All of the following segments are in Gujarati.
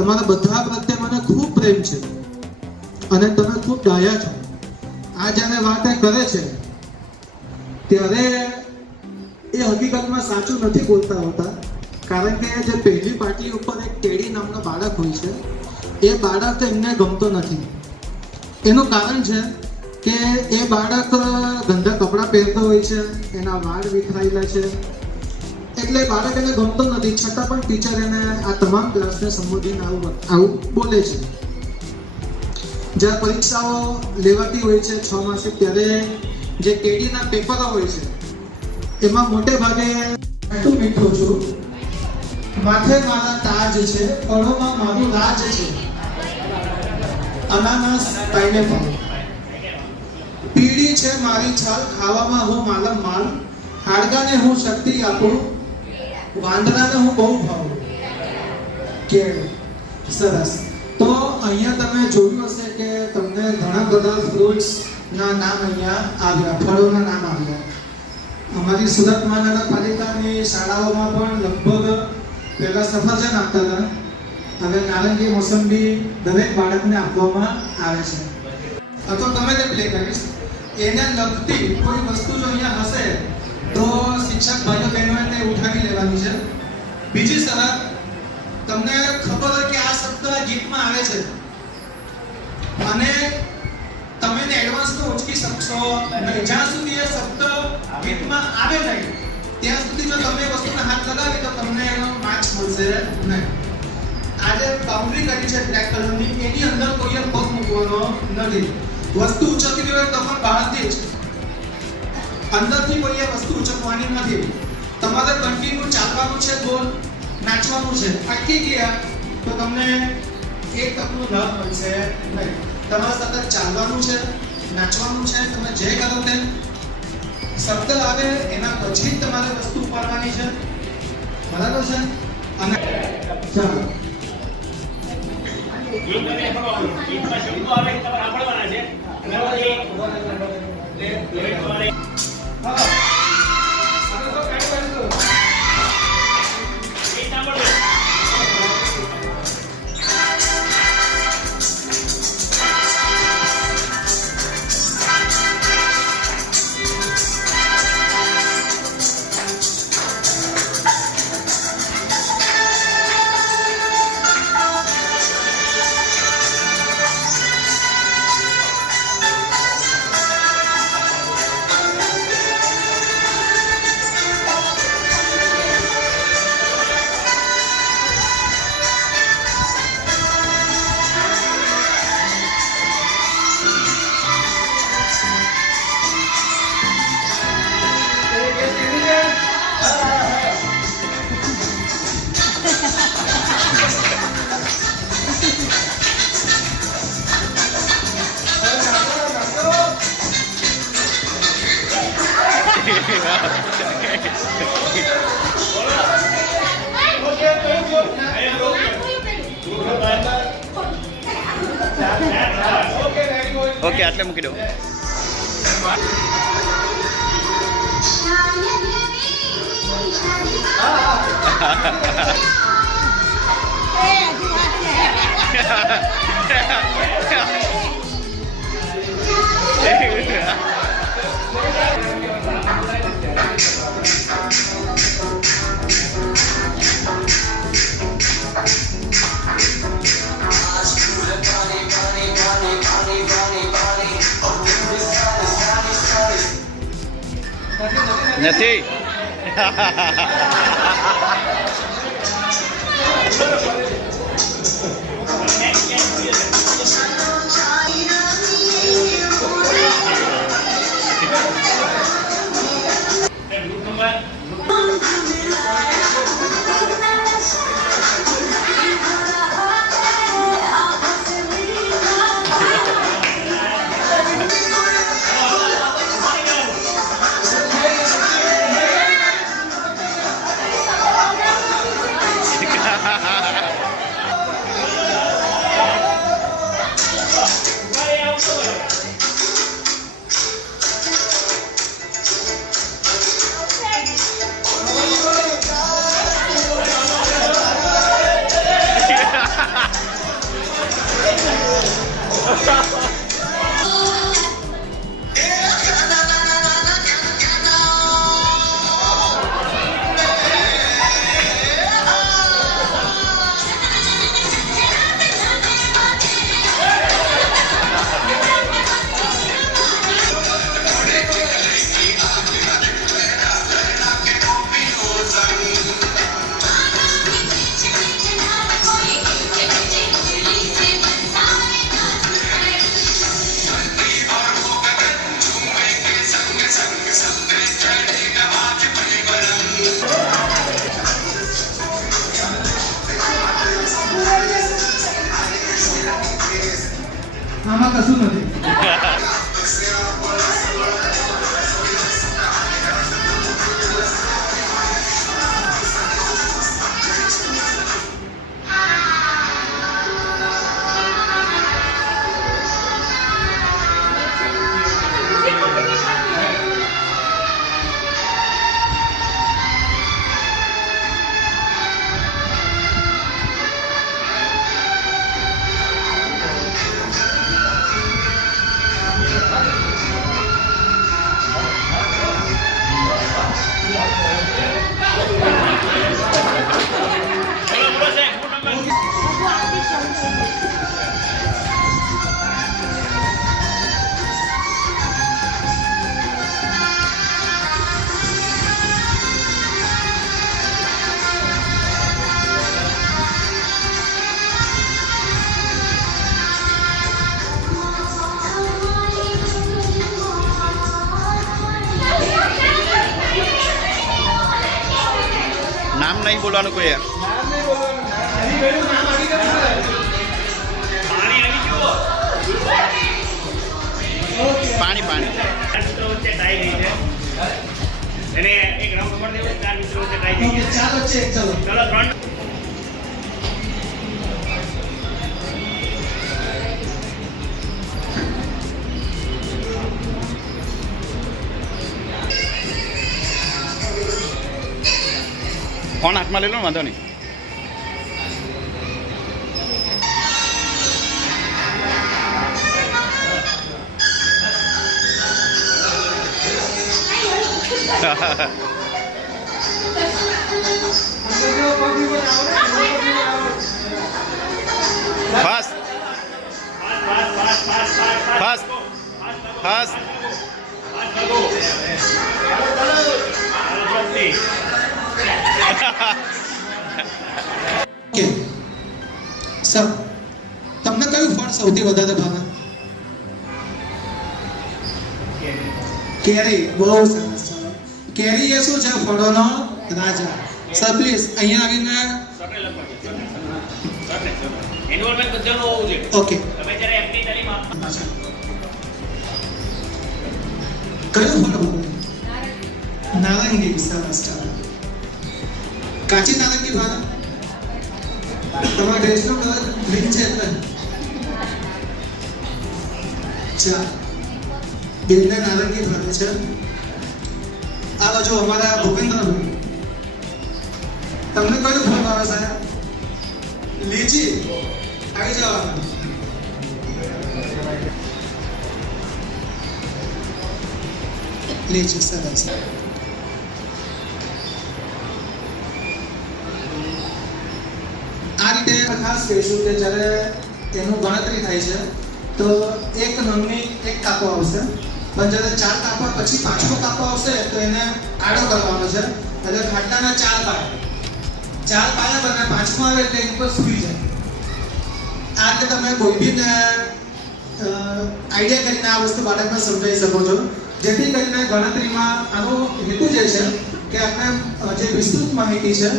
તમારા બધા પ્રત્યે મને ખૂબ પ્રેમ છે અને તમે ખૂબ ડાયા છો. આ જ્યારે વાત કરે છે ત્યારે એ હકીકતમાં સાચું નથી બોલતા હોતા, કારણ કે જે પહેલી પાટલી ઉપર એક કેડી નામનો બાળક હોય છે, એ બાળક એમને ગમતો નથી. એનું કારણ છે કે એ બાળક ગંદા કપડાં પહેરતો હોય છે, એના વાળ વિખરાયેલા છે, એટલે બાળક એને ગમતો નથી. છતાં પણ ટીચર એને આ તમામ ક્લાસને સંબોધીને આવું બોલે છે. જ્યારે પરીક્ષાઓ લેવાતી હોય છે 6 માસિક, ત્યારે જે કેડીના પેપરો હોય છે એમાં મોટે ભાગે આટલું મીઠું છું, માથે મારા તાજ છે, ફળોમાં મારું રાજ છે, અનાનસ પાઇનેપલ. પીળી છે મારી છાલ, ખાવામાં હું માલમ માલ, હાડકાને હું શક્તિ આપું, વાંદરાને હું બહુ ભાવું. કેળું. સરસ. તો અહીંયા તમે જોયું હશે કે તમને ઘણા બધા ફ્રૂટ્સના નામ અહીંયા આવ્યા, ફળોના નામ આવ્યા. અમારી સુરત મહાનગરપાલિકાની શાળાઓમાં પણ લગભગ પહેલા સફરજન આપતા હતા, હવે નારંગી, મોસંબી દરેક બાળકને આપવામાં આવે છે. અથવા તમે તે પ્લે કરીશ એને લગતી કોઈ વસ્તુ જો અહીંયા હશે તો શિક્ષક ભાઈઓ બહેનોએ તે ઉઠાવી લેવાની છે. બીજી શરત, તમને ખબર હોય કે આ શબ્દ ગીતમાં આવે છે અને તમે એને એડવાન્સમાં ઓળખી શકશો નહીં. જ્યાં સુધી એ શબ્દ ગીતમાં આવે નહીં ત્યાં સુધી જો તમે વસ્તુને હાથ લગાવી તો તમને એનો માર્ક્સ મળશે નહીં. આજે બાઉન્ડ્રી કરી છે બ્લેક કલરની, એની અંદર કોઈએ પગ મૂકવાનો નથી. વસ્તુ ઉચકવી હોય તો પણ બહારથી જ, અંદરથી કોઈએ વસ્તુ ઉચકવાની નથી. તમારે કન્ટિન્યુ ચાલવાનું છે, ગોલ નાચવાનું છે. અટકી ગયા તો તમને એક તકનું લાભ મળશે નહીં. તમારે સતત ચાલવાનું છે, નાચવાનું છે. તમે જે કરો તે શબ્દ આવે એના પછી જ તમારે વસ્તુ ઉપાડવાની છે. બરાબર છે? અને ચાલો ઓકે, આટલે મૂકી દો. નથી. આમાં કશું નથી. નામ નહીં બોલવાનું કોઈ યાર. પાણી પાણી ચાલો ચેક ચલો. ફોન હાથમાં લઈ લો ને, વાંધો નહીં. Fast fast fast. Okay sir, તમને કયું ફળ સૌથી વધારે ભાવે? કેરી. બહુ સરસ. ચાલો, કેરી એ શું છે? ફળોનો રાજા. સર પ્લીઝ અહીંયા આવીને ઇન્વોલ્વમેન્ટ બધાનું હોવું જોઈએ. ઓકે. તમે જ્યારે એમની તાલીમ આપો કયું ફળ ભાવે? નારંગી. સરસ. ચાલો, કાચી નારંગી ભાવે? તમારા ડ્રેસનો કલર ગ્રીન છે એટલે ચા બેનને નારંગી ભાવે છે. આ બાજુ અમારા ભૂપેન્દ્રભાઈ, તમને કયું ફળ ભાવે સાહેબ? લીચી. આવી જાઓ. લીચી. સરસ. આ રીતે ખાસ કહીશું કે જ્યારે તેનું ગણતરી થાય છે તો એક નંગની એક કાપો આવશે, પણ જ્યારે 4 કાપા પછી 5મો કાપો આવશે તો એને આડો કરવાનો છે. એટલે ખાટલાના 4 પાયા બને, 5મો આવે એટલે એની પર સૂઈ જાય. આ રીતે તમે કોઈ બી આઈડિયા કરીને આ વસ્તુ બાળકને સમજાવી શકો છો, જેથી કરીને ગણતરીમાં આનો હેતુ જે છે કે આપણે જે વિસ્તૃત માહિતી છે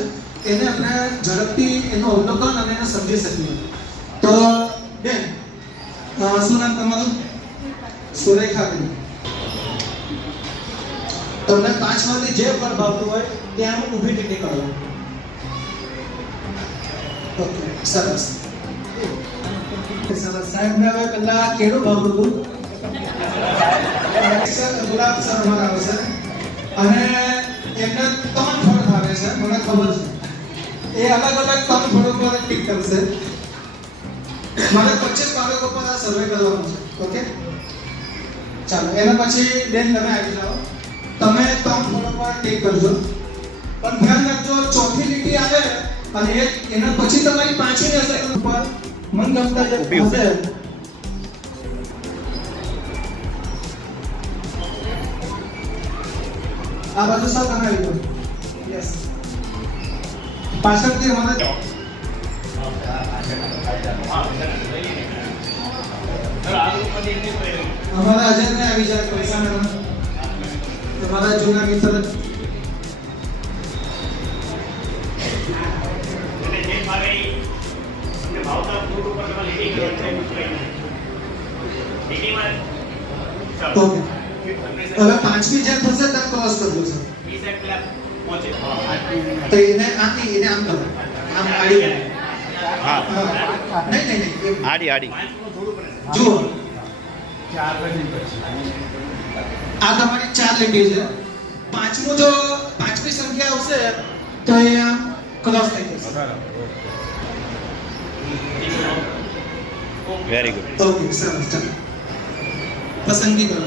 એને આપણે ઝડપથી એનું અવલોકન અને એને સમજી શકીએ. તો બેન, શું નામ તમારું? સુરેખાબેન. તમને 5માંથી જે ફળ ભાવતું હોય ત્યાં ઊભી ટીકી કરો. ઓકે, સરસ. સરસ. સાહેબને હવે પહેલા કેળું ભાવતું હતું, ગુલાબ સર અમારા આવશે અને એમને 3 ફળ ભાવે છે, મને ખબર છે. એ અલગ અલગ 3 ફળો પર ટીક કરશે. મારે 25 બાળકો પર આ સર્વે કરવાનો છે. ઓકે, ચાલો. એના પછી બેન તમે આવી જાઓ, તમે 3 ફળો પર ટીક કરજો, પણ ધ્યાન રાખજો ચોથી લીટી આવે અને એના પછી તમારી 5મી હશે ઉપર મનગમતા જે હશે આ બાજુ સર તમે આવી જાઓ. યસ, પાછળથી અમારે અમારા અજયને આવી જાય પૈસા મેળવવા. તમારા જૂના મિત્ર જે ભાવે તમને ભાવતા ફૂડ ઉપર તમે લીટી કરો એટલે મૂકવાય નહીં. ડીડીમાં ચાલો ઓકે હવે પાંચમી જે થશે ત્યાં ક્રોસ કરજો સર ઈ સાઈડ પેલા પહોંચે તો એને આની એને આમ કરો આમ આડી કરો. હા નહીં નહીં નહીં આડી આડી પાંચનું થોડું પડે જુઓ આ તમારી 4 લીટી છે. પાંચમું જો પાંચમી સંખ્યા આવશે તો એ આમ ક્રોસ થઈ જશે. વેરી ગુડ ઓકે સરસ ચાલો પસંદગી કરો.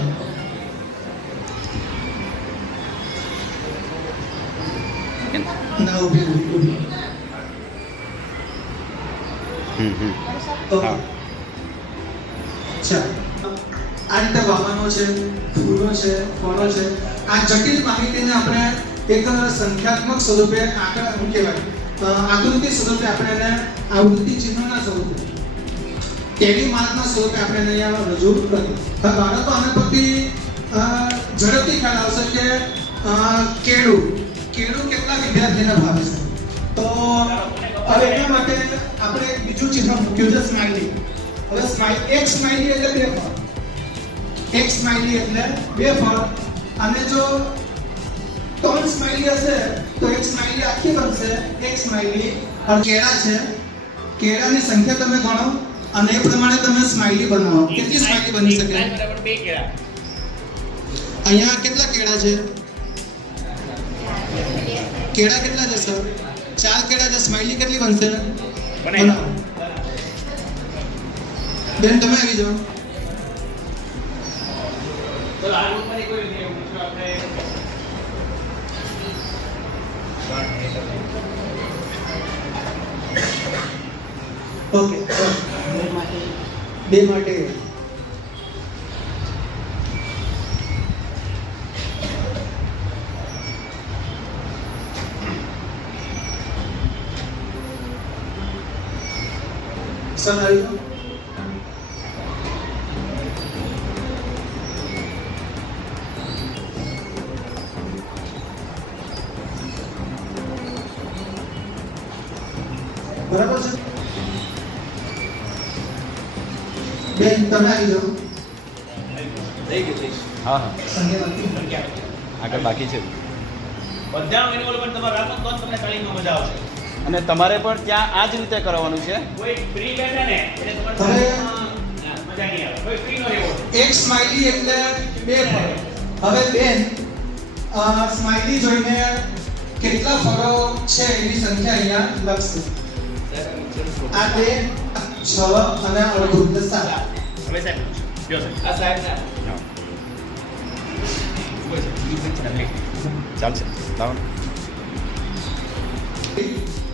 ના ઊભી ઊભી ઓકે હા. ચાલો આ રીતે વાહનો છે, ફૂલો છે, ફળો છે, આ જટિલ માહિતીને આપણે એક સંખ્યાત્મક સ્વરૂપે શું કહેવાય આકૃતિ સ્વરૂપે આપણે એને આવૃત્તિ ચિહ્નના સ્વરૂપે ટેલી માર્કના સ્વરૂપે આપણે એને અહીંયા રજૂ કરીએ. હવે બાળકો આના પરથી ઝડપથી ખ્યાલ આવશે કે કેળું કેટલા વિદ્યાર્થીને ભાવે છે. તો હવે એના માટે આપણે એક બીજું ચિહ્ન મૂક્યું છે સ્માઇલી. હવે એક સ્માઇલી એટલે બે ફળ, એક સ્માઇલી એટલે બે ફળ, અને જો 3 સ્માઇલી હશે તો એક સ્માઇલી આખી બનશે. એક સ્માઇલી કેળા છે, કેળાની સંખ્યા તમે ગણો અને એ પ્રમાણે તમે સ્માઇલી બનાવો. કેટલી સ્માઇલી બની શકે? બરાબર બે કેળા અહીંયા કેટલા કેળા છે? કેળા કેટલા છે સર? 4 કેળા છે. સ્માઇલી કેટલી બનશે? બનાવો. બેન તમે આવી જાઓ. તો આ રૂપમાં કોઈ નહીં એવું પૂછો આપણે ઓકે બે માટે સર આવી જાઓ. બરાબર છે બેન તમે આવી જાઓ. થઈ ગયું હા હા સંખ્યા આગળ બાકી છે. બધાનું ઇન્વોલ્વમેન્ટ તમારે રાખો તો જ તમને તાલીમમાં મજા આવશે. અને તમારે પણ ત્યાં આ જ રીતે કરવાનું છે. કોઈ ફ્રી બેઠે ને એટલે તમારે હવે મજા નહીં આવે. કોઈ ફ્રી નો એવો એક સ્માઇલી એટલે બે ફળ. હવે બેન સ્માઇલી જોઈને કેટલા ફળો છે એની સંખ્યા અહીંયા લખશે. આ 2 6 અને અડધું એટલે 7. હવે સાહેબ જો સાહેબ આ સાહેબ ના ચાલશે લાવો.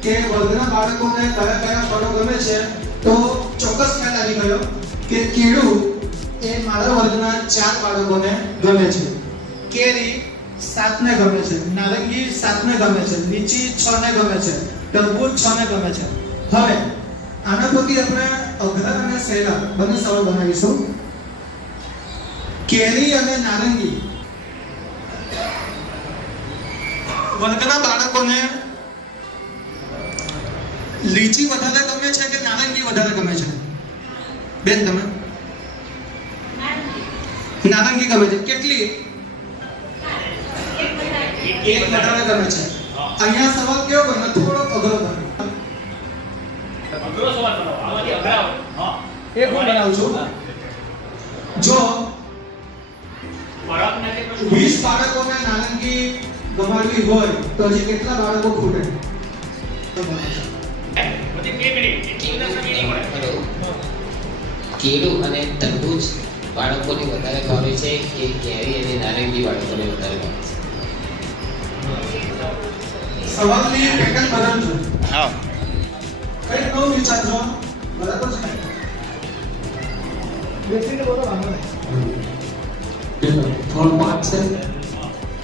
કે વર્ગના બાળકોને કયા કયા ફળો ગમે છે તો ચોક્કસ ખ્યાલ આવી ગયો કે કેળું એ મારા વર્ગના 4 બાળકોને ગમે છે, કેરી 7 ને ગમે છે, નારંગી 7 ને ગમે છે, લીચી 6 ને ગમે છે, તરબૂચ 6 ને ગમે છે. હવે આના પરથી આપણે અઘરા અને સહેલા બંને સવાલ બનાવીશું. કેરી અને નારંગી વર્ગના બાળકોને લીચી વધારે ગમે છે કે નારંગી વધારે ગમે છે? બેન તમે નારંગી ગમે છે. કેટલી? એક વધારે ગમે છે. અહીંયા સવાલ કેવો બને? થોડો અઘરો બને. અઘરો સવાલ બનાવો. આમાંથી અઘરા હોય. હા એક હું બનાવું છું. જો ફરક નથી તો 20 બાળકોને નારંગી ગમાડવી હોય તો હજી કેટલા બાળકો ખૂટે? બધી કેકડી એટલી બધા સમય નહીં મળે. કેળું અને તરબૂચ બાળકોને વધારે ભાવે છે કે કેરી અને નારંગી બાળકોને વધારે ભાવે છે? સવાલની પેટર્ન બદલજો. હા કઈ નવું વિચારજો. બરાબર છે? બેસીને બોલો વાંધો નહીં. ફળ 5 છે.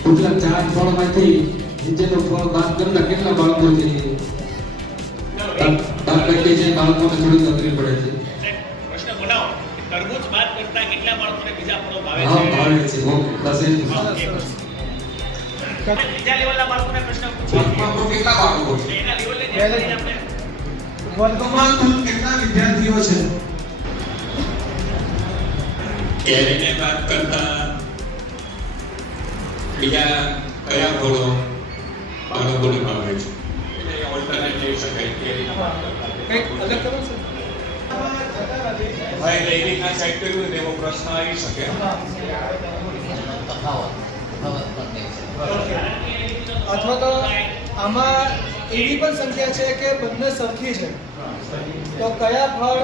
ઉપલા 4 ફળમાંથી નીચેનો ફળ બાદ કરતા કેટલા બાળકો છે? બાદ કરી છે બાળકોને થોડી તકલીફ પડે છે. સાહેબ, પ્રશ્ન બનાવો કે તરબૂચ બાદ કરતા કેટલા બાળકોને બીજા ફળો ભાવે હા છે? ભાવે છે. ઓકે બસ એ જ. હા, એ પ્રશ્ન. બીજા લેવલના બાળકોને પ્રશ્ન પૂછો કેટલા બાળકો છે? એના લેવલે જે આપણે વર્ગમાં કુલ કેટલા વિદ્યાર્થીઓ છે? કેરીને બાદ કરતા બીજા કયા ફળો બાળકોને ભાવે છે એટલે ઓલ્ટરનેટ લઈ શકાય કેરીના બાદ કરતા કંઈક અલગ કરો છો ભાઈ લઈને સાઈડ કર્યું ને એવો પ્રશ્ન આવી શકે અથવા તો આમાં એવી પણ સંખ્યા છે કે બંને સરખી છે તો કયા ફળ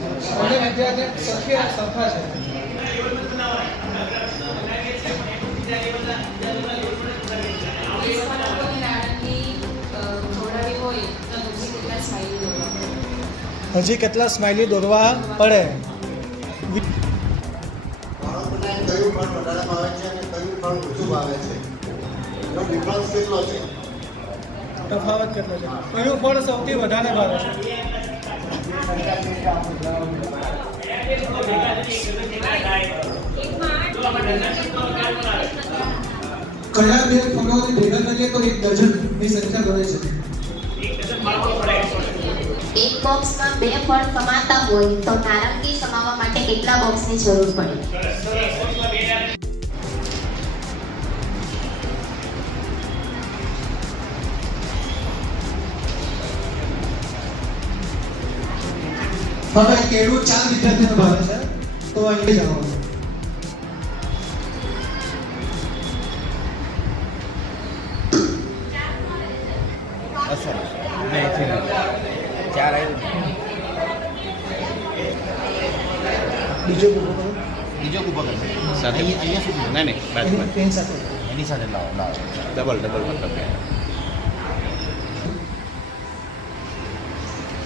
બંને વિદ્યાર્થી સરખા છે હજી કેટલા સ્માઇલી દોરવા પડે બાળકોને કયું ફળ વધારે ભાવે છે અને કયું ફળ ઓછું ભાવે છે એનો ડિફરન્સ કેટલો છે તફાવત કેટલો છે કયું ફળ સૌથી વધારે ભાવે છે કયા બે ફળોને ભેગા કરીએ તો એક ડઝનની સંખ્યા બને છે એક બોક્સમાં બે ફળ સમાતા હોય તો નારંગી સમાવવા માટે કેટલા બોક્સની જરૂર પડે હવે કેળું 4 વિદ્યાર્થીઓને ભાવે છે તો અહીં જાઓ બીજો કૂપો કરશે સાથે નહીં બાજુ પેન સાથે એની સાથે લાવો ડબલ મતલબ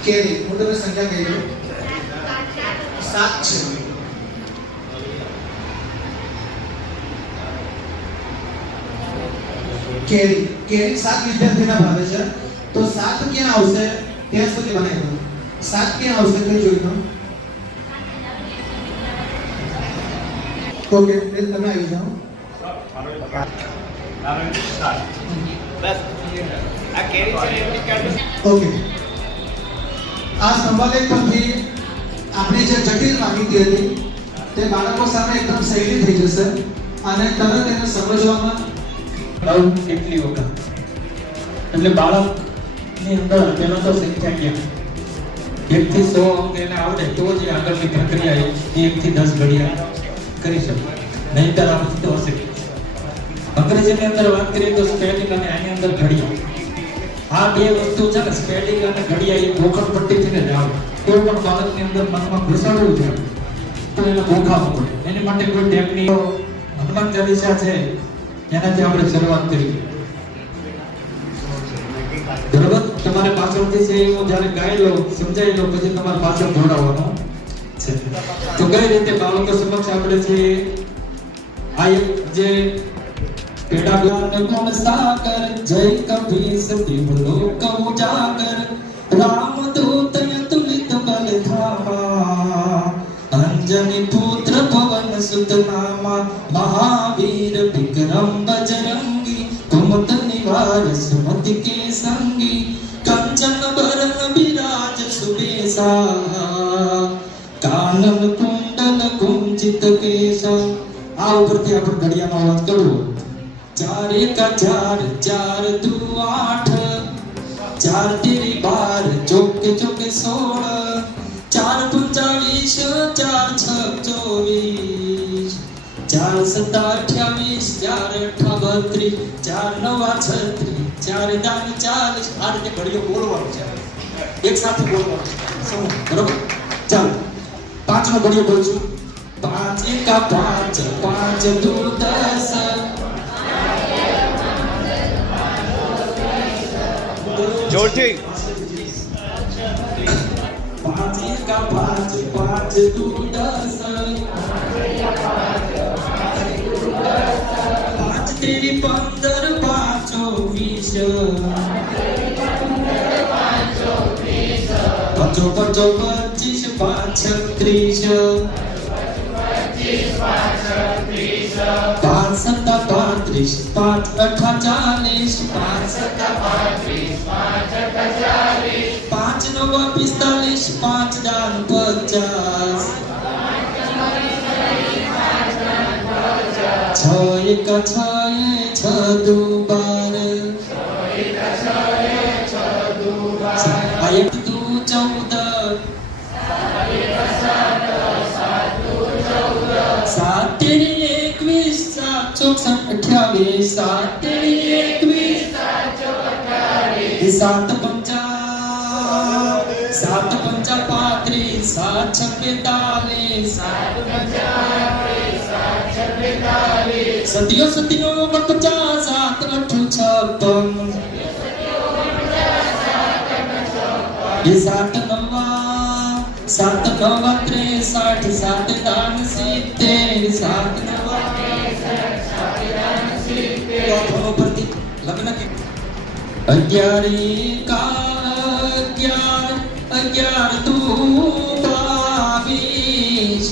કેરી હું તમને સંખ્યા કહી દઉં 7 છે કેરી 7 વિદ્યાર્થીના ભાવે છે તો 7 ક્યાં આવશે ત્યાં સુધી બનાવી દો 7 ક્યાં આવશે તે જોઈ લો ઓકે તમે આવી જાઓ ઓકે આ સંવાદ પરથી આપણી જે જટિલ માહિતી હતી તે બાળકો સામે એકદમ સહેલી થઈ જશે અને તરત એને સમજવામાં કેટલી વખત એટલે બાળકની અંદર પેલો તો સંખ્યા જ્ઞાન 1 થી 100 અંક એને આવડે તો જ આગળની પ્રક્રિયા એ 1 થી 10 ઘડિયા કરી શકે નહીંતર આ વસ્તુ હશે અંગ્રેજીની અંદર વાત કરીએ તો સ્પેલિંગ અને આની અંદર ઘડિયા આ બે વસ્તુ છે ને સ્પેલિંગ અને ઘડિયા એ ગોખણ પટ્ટીથી જ આવે કોઈ પણ બાળકની અંદર મનમાં ઘુસાડવું છે તો એને ગોખાવું પડે એની માટે કોઈ ટેકનિક હનુમાન ચાલીસા છે એનાથી આપણે શરૂઆત કરી બરોબર તમારે પાછળથી છે હું જ્યારે ગાઈ લો સમજાવી લો પછી તમારે પાછળ જોડાવવાનો છે તો કઈ રીતે બાળકો સમક્ષ આપણે છે આ એક જે પેડાગન ગુણ સાગર જય કબીર સતીવ લોક ઉજાગર રામ દૂત તુલિત બલ ધામા અંજની પુત્ર પવન સુત નામા મહાવીર વિક્રમ બજરંગી કુમત નિવાર સુમતિ કે સંગી કંચન બરન વિરાજ સુબેસા કાનન કુંડલ કુંજિત કેશા આ ઉપરથી આપણે ઘડિયાનો અવાજ કરવો 4 એકા 4 4 દુ 8 4 તેરી 12 ચોકે ચોકે 16 4 પંચા 20 4 6 24 4 7 28 4 8 32 4 9 36 4 દાન 40 આ રીતે ઘડિયો બોલવાનો છે એક સાથે બોલવાનો છે સમૂહ બરોબર ચાલો 5 નો ઘડિયો બોલશું 5 એકા 5 5 દુ 10 જોરથી 5 એકા 5 5 દુ 10 5 તેરી 15 5 20 પાંચો પાંચો 25 5 36 5 સત્તા 35 5 અઠા 40 5 સત્તા 35 5 અઠા 40 5 નવા 45 5 દાન 50 એક છ દુબાર આ એક દુ 14 સાત તેરી 21 સાત ચોક 28 સાત તેરી 21 સાત પંચા 35 સાત છ 45 સતિયો 50 સાત 56 ये सात नवा 63 सात दान 70 सात नवा परती लग्न के 11 दू 22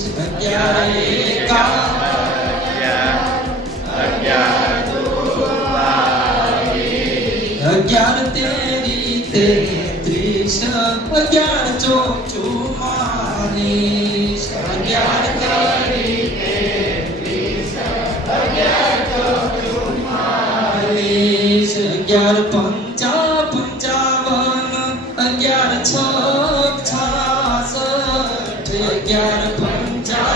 11 तेरी 33 11 ચોક 44 11 પંચા 55 11 છ 66 11 પંચા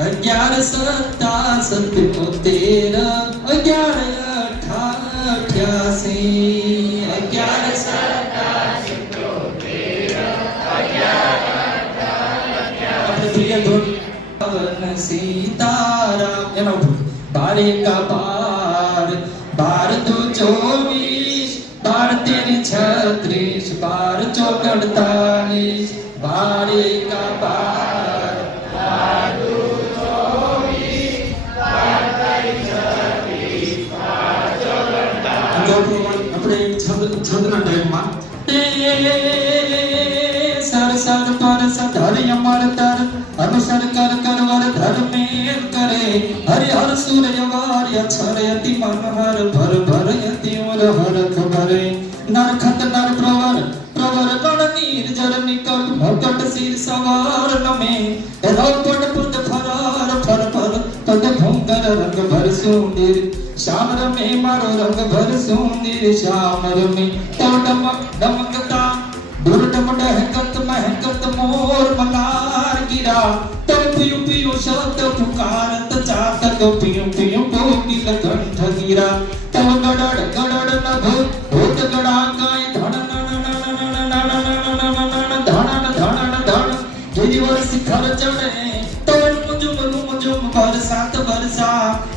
11 સત્તા 77 11 88 11 સત્તા 77 આપણે પ્રિય ધોન પવન સીતારામ એનો 12 का 12 दो 24 12 तेरी 36 12 चौक 48 12 का 12 આપણે છંદના ટાઈમમાં સર સર પર સધર અમર તર અનુસર કર કરવર ધર્મેન કરે હરિહર સૂર્ય વાર્ય છરયતિ મનહર ભર ભરયતિ ઉર હર ખબરે નરખત નર પ્રવર ગણ નીર જર નિકલ મકટ શીર સવાર નમે રૌપટ પુત ફરાર ફર ફર પદ ભૂંગર રંગ ભર સુંદર શ્યામ રમે મારો રંગ ભર સુંદર શ્યામ રમે તો ડમકતા दुर्डम डहकत महकत मोर मलार गिरा तो पियु पियु शब्द पुकारत चातक पियु पियु कोकिल कंठ गिरा तो गड़ड़ गड़ड़ नभ होत गड़ा काय धन धन गिरिवर शिखर चढ़े तो मुजुम बरसात बरसा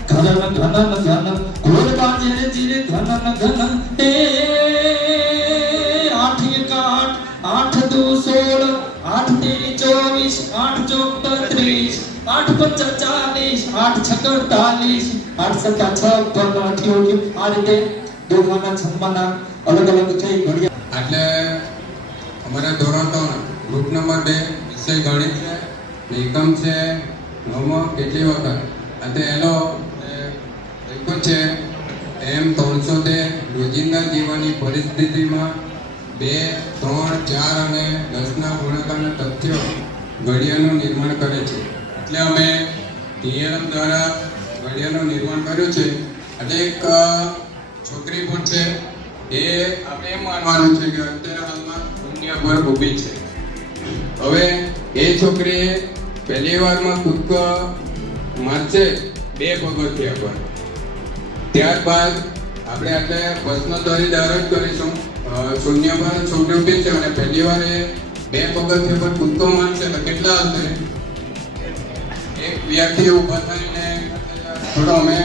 घनन घनन घन घोर बाजे जिरे घनन घन ए 8 दू 16 8 तेरी 24 8 चौक 32 8 पंचा 40 8 छक 48 8 सत्ता 56 88 આ રીતે દોખાના છંદના અલગ અલગ છે ઘડિયા એટલે અમારા ધોરણ 3 ગ્રુપ નંબર 2 વિષય ગણિત છે એકમ છે નવમો કેટલી વખત અને એનો લખ્યું છે એમ 313 રોજિંદા જીવનની પરિસ્થિતિમાં 2, 3, 4 અને 10ના ગુણાકારના તથ્યો ઘડિયાળનું નિર્માણ કરે છે એટલે અમે થિયરમ દ્વારા ઘડિયાળનું નિર્માણ કર્યું છે અને એક છોકરી પણ છે એ આપણે એમ માનવાનું છે કે અત્યારે હાલમાં શૂન્ય પર ઊભી છે હવે એ છોકરીએ પહેલી વારમાં કૂદકો મારશે 2 પગથિયા પર ત્યારબાદ આપણે એટલે પ્રશ્ન દ્વારા જ કરીશું શૂન્ય પર છોકરી ઊભી છે અને પહેલી વાર એ 2 પગથિયા પર કૂદકો મારશે તો કેટલા હશે એક વિદ્યાર્થી ઊભા થઈને થોડો અમે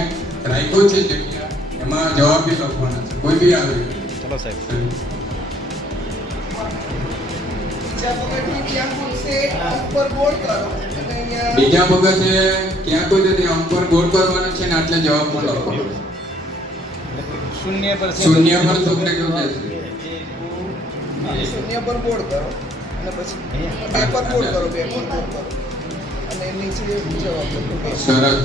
રાખ્યો છે જગ્યા એમાં જવાબ બી લખવાના છે કોઈ બી આવે ચલો સાહેબ બીજા પગથે ક્યાં કોઈ જગ્યાએ અંક પર ગોળ કરવાનો છે ને એટલે જવાબ પણ લખવાનો શૂન્ય પર શૂન્ય પર છોકરી કેવું છે શૂન્ય પર બોર્ડ કરો અને પછી 2 પર બોર્ડ કરો 2 પર બોર્ડ કરો અને નીચે જવાબ લખો સરસ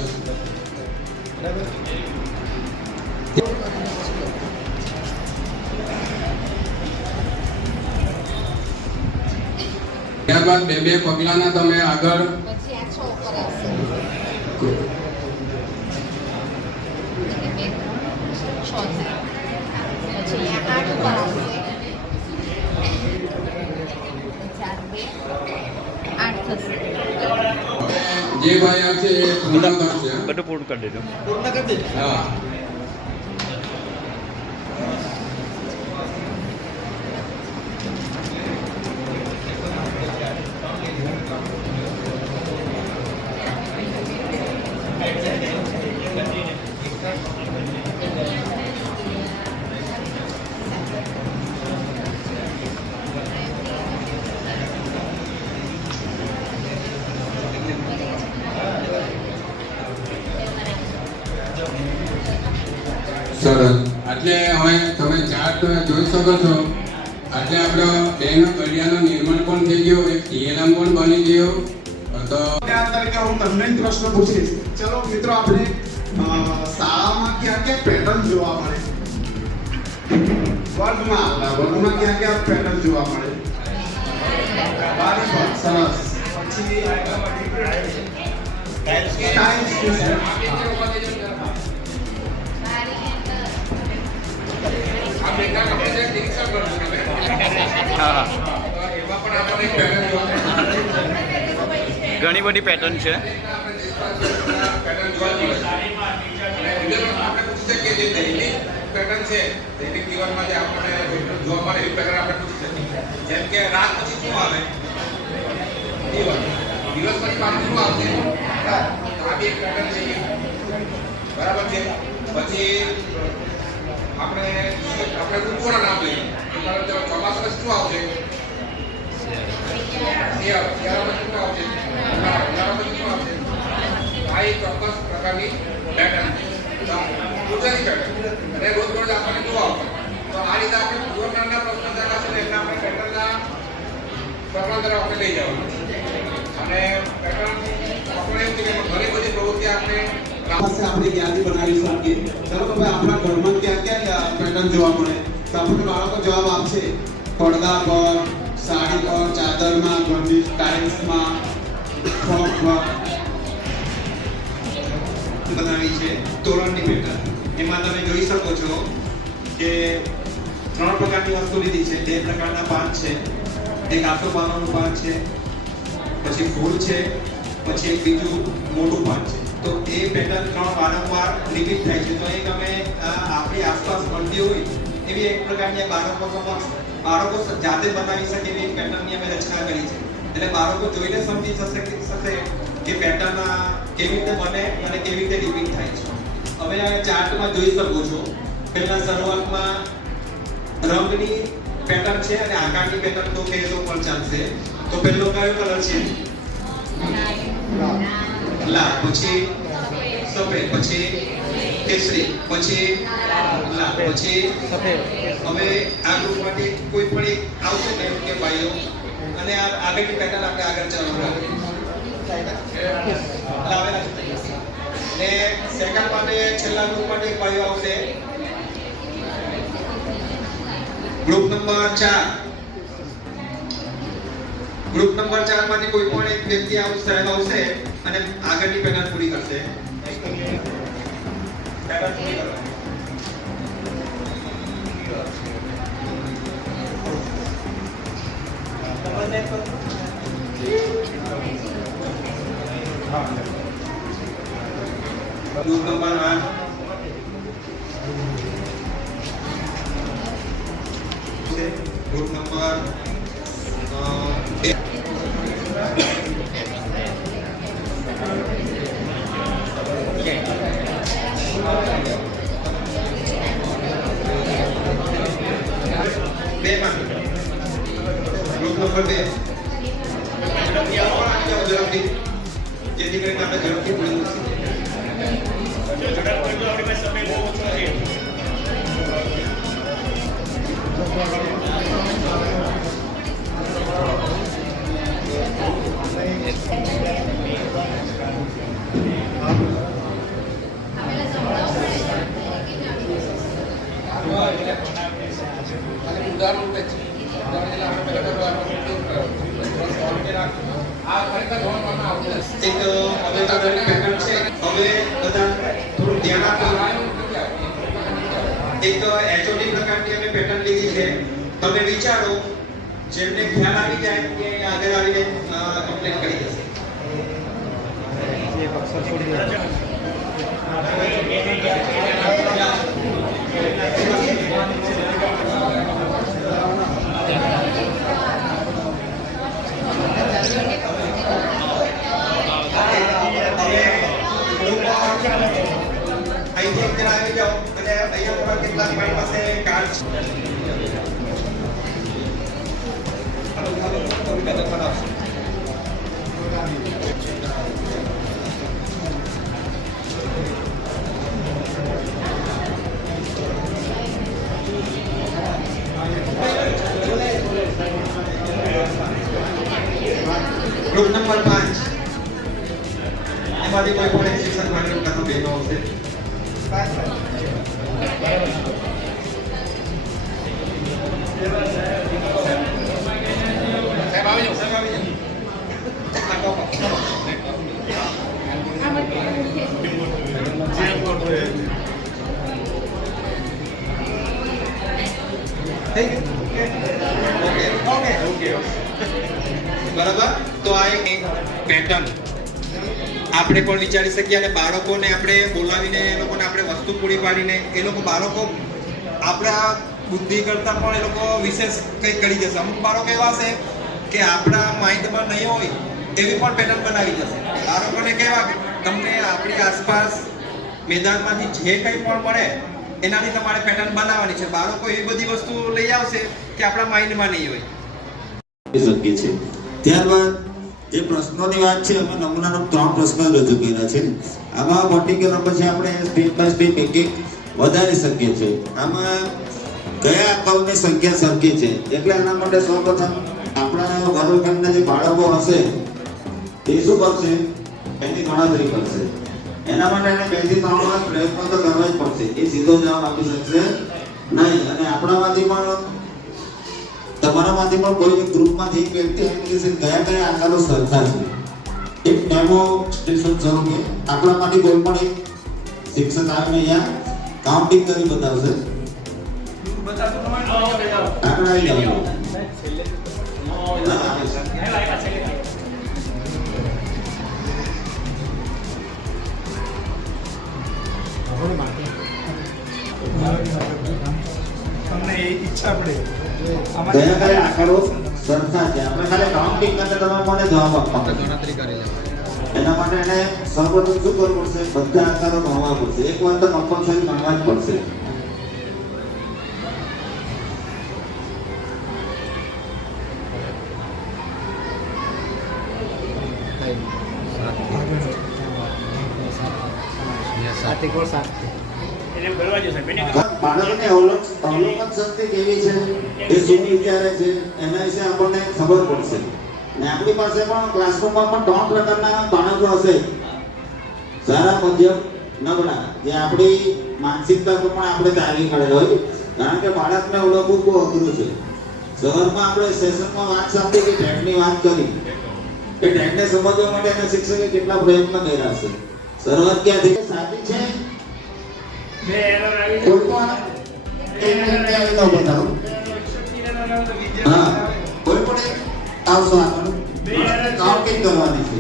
ત્યારબાદ ત્યારબાદ બે બે પગલાના તમે આગળ પછી આ 6 ઉપર આવશે. 6 થાય. પછી આ 8 ઉપર આવશે. 4 2 8 થશે. જે ભાઈ આવશે એ પૂર્ણ કરશે. બધું પૂર્ણ કરી દેજો. પૂર્ણ કરી દેજો. હા. સરસ. એટલે હવે તમે ચાર્ટ જોઈ શકો છો. એટલે આપણો બેનો કડિયાનું નિર્માણ પણ થઈ ગયું, એક ટીએલએમ પણ બની ગયું. તો આ તરીકે હું તમને જ પ્રશ્ન પૂછીશ. ચલો મિત્રો, આપણે શાળામાં ક્યાં ક્યાં પેટર્ન જોવા મળે? વર્ગમાં ક્યાં ક્યાં પેટર્ન જોવા મળે? બારી પર. સરસ. પછી ટાઇલ્સ વિશે. હા, ઘણી બધી પેટર્ન છે. પેટર્ન છે દૈનિક જીવનમાં જે આપણને જોવા મળે એવી પેટર્ન આપણે પૂછી શકીએ. જેમ કે રાત પછી શું આવે? દિવસ. દિવસ પછી પાછું શું આવશે? રાત. આ બી એક પેટર્ન છે, બરાબર છે. પછી આપણે ઋતુઓના નામ લઈએ. ચોમાસામાં શું આવશે? શિયાળામાં શું આવશે? ઉનાળામાં શું આવશે? આ એક ચોક્કસ પ્રકારની પેટર્ન ગુજરાતી પેટર્ન અને રોજ આપણને જોવા આવશે. તો આ રીતે આપણે પૂર્વજ્ઞાનના પ્રશ્નો જણાશે ને એમને આપણે પેટર્નના પ્રકરણ તરફ આપણે લઈ જવાનું. અને પેટર્ન આપણે એવું છે કે ઘણી બધી પ્રવૃત્તિ આપણે આપણી યાદી બનાવી શકીએ. ચાલો તો ભાઈ, આપણા ઘરમાં ક્યાં ક્યાં પેટર્ન જોવા મળે? તો આપણે બાળકો જવાબ આપશે. પડદા પર, સાડી પર, ચાદરમાં, ઘરની ટાઇલ્સમાં, ફ્રોક પર બનાવી છે. તોરણની પેટર્ન. એમાં તમે જોઈ શકો છો કે 3 પ્રકારની વસ્તુ લીધી છે. 2 પ્રકારના પાન છે. એક આસોપાલવનું પાન છે, પછી ફૂલ છે, પછી એક બીજું મોટું પાન છે. તો એ પેટર્ન 3 વારંવાર રિપીટ થાય છે. તો એ તમે આપણી આસપાસ બનતી હોય એવી એક પ્રકારની બાળકો જાતે બનાવી શકે એવી એક પેટર્નની અમે રચના કરી છે. એટલે બાળકો જોઈને સમજી શકશે કે પેટર્ન કેવી રીતે બને અને કેવી રીતે રિપીટ થાય છે. હવે આ ચાર્ટમાં જોઈ શકો છો. પહેલા શરૂઆતમાં રંગની પેટર્ન છે અને આકારની પેટર્ન તો કહે તો પણ ચાલશે. તો પહેલો કયો કલર છે? લાલ. પછી સફેદ. પછી કેસરી. પછી લાલ. પછી સફેદ. હવે આ ગ્રુપ માટે કોઈ પણ એક આવશે ને કે ભાઈઓ, અને આ આગળની પેટર્ન આપણે આગળ ચાલુ રાખીએ. લાવેલા છે. ને સેકન્ડ માટે છેલ્લા ગ્રુપ માટે એક ભાઈઓ આવશે. Group number 4. ગ્રુપ નંબર 4 માંથી કોઈ પણ એક વ્યક્તિ આવશે અને આગળની પેટર્ન પૂરી કરશે. પેટર્ન પૂરી કરો. Group number 8. Group number 2. Group number 2. જેથી કરીને આપણે ઝડપથી પૂરી ઝડપ કરજો, આપણી પાસે સમય બહુ ઓછો છે. ઉદાહરણ રૂપે છે. એક અવેતાની પેટર્ન છે. હવે બધા થોડું ધ્યાન આપો. એક એચઓડી પ્રકારની અમે પેટર્ન લીધી છે. તમે વિચારો, જેમને ખ્યાલ આવી જાય કે આગળ આવીને કમ્પ્લેન કરી દેશે. અહીંથી એક જણા આવી જાઓ અને અહીંયા થોડા કેટલાક મારી પાસે કાર્ડ ગ્રુપ નંબર 5 એમાંથી કોઈ પણ એક શિક્ષક માટે કામ બેનો આવશે. સાહેબ આવી જાઓ, સાહેબ આવી જાઓ. બરાબર. તો આ એક પેટર્ન આપણે પણ વિચારી શકીએ અને બાળકોને આપણે બોલાવીને એ લોકોને આપણે વસ્તુ પૂરી પાડીને એ લોકો બાળકો આપણા બુદ્ધિ કરતાં પણ એ લોકો વિશેષ કંઈક કરી જશે. અમુક બાળકો એવા છે કે આપણા માઇન્ડમાં નહીં હોય એવી પણ પેટર્ન બનાવી જશે. બાળકોને કહેવા કે તમને આપણી આસપાસ મેદાનમાંથી જે કંઈ પણ મળે એનાથી તમારે પેટર્ન બનાવવાની છે. બાળકો એવી બધી વસ્તુ લઈ આવશે કે આપણા માઇન્ડમાં નહીં હોય. શકીએ છીએ. ત્યારબાદ જે પ્રશ્નોની વાત છે, અમે નમૂનાનો 3 પ્રશ્નો રજૂ કર્યા છે. આમાં પર્ટિક્યુલર પછી આપણે સ્ટેપ બાય સ્ટેપ એક એક વધારી શકીએ છીએ. આમાં કયા આંકડાઓની સંખ્યા સરખી છે એટલે એના માટે સૌપ્રથમ આપણા વર્ગખંડના જે બાળકો હશે તે શું કરશે, એની ગણતરી કરશે. એના માટે એને 2 થી 3 વાર પ્રયત્ન તો કરવા જ પડશે. એ સીધો જવાબ આપી શકશે નહીં. અને આપણામાંથી પણ તમારામાંથી પણ કોઈ એક ગ્રુપમાંથી એક વ્યક્તિ એમ કહેશે કયા કયા આંકડાઓ સરખા છે. એક ડેમોન્સ્ટ્રેશન સ્વરૂપે આપણામાંથી કોઈ પણ એક શિક્ષક આવીને અહીંયા કાઉન્ટિંગ કરી બતાવશે. આંકડા આવી જાવ. તમને ઈચ્છા પડે કયા કયા આંકડાઓ સરખા છે. આપણે ખાલી કાઉન્ટિંગ કરતા તમે મને જવાબ આપવાનો. ગણતરી કરી લેવાની. એના માટે એને સૌપ્રથમ શું કરવું પડશે, બધા આંકડાઓ ગણવા પડશે. એક વાર તો કમ્પલસરી ગણવા જ પડશે. બાળકોને અવલોકન શક્તિ કેવી છે, એ શું વિચારે છે, એના વિશે આપણને ખબર પડશે. ને આપણી પાસે પણ ક્લાસરૂમમાં પણ 3 પ્રકારના બાળકો હશે, સારા, મધ્યમ, નબળા, જે આપણી માનસિકતા પર પણ આપણે તારવી પડે હોય. કારણ કે બાળકને ઓળખવું બહુ અઘરું છે. શહેરમાં આપણે સેશનમાં વાત સાંભળી કે ટેટની વાત કરી, એ ટેટને સમજવા માટે એના શિક્ષકે કેટલા પ્રયત્ન કર્યા હશે. શરૂઆત ક્યાંથી સાચી છે? કોઈ પણ એક મિનિટ આવી તો બતાવો. હા, કોઈ પણ એક આવશો આગળ. કાઉન્ટિંગ કરવાની છે.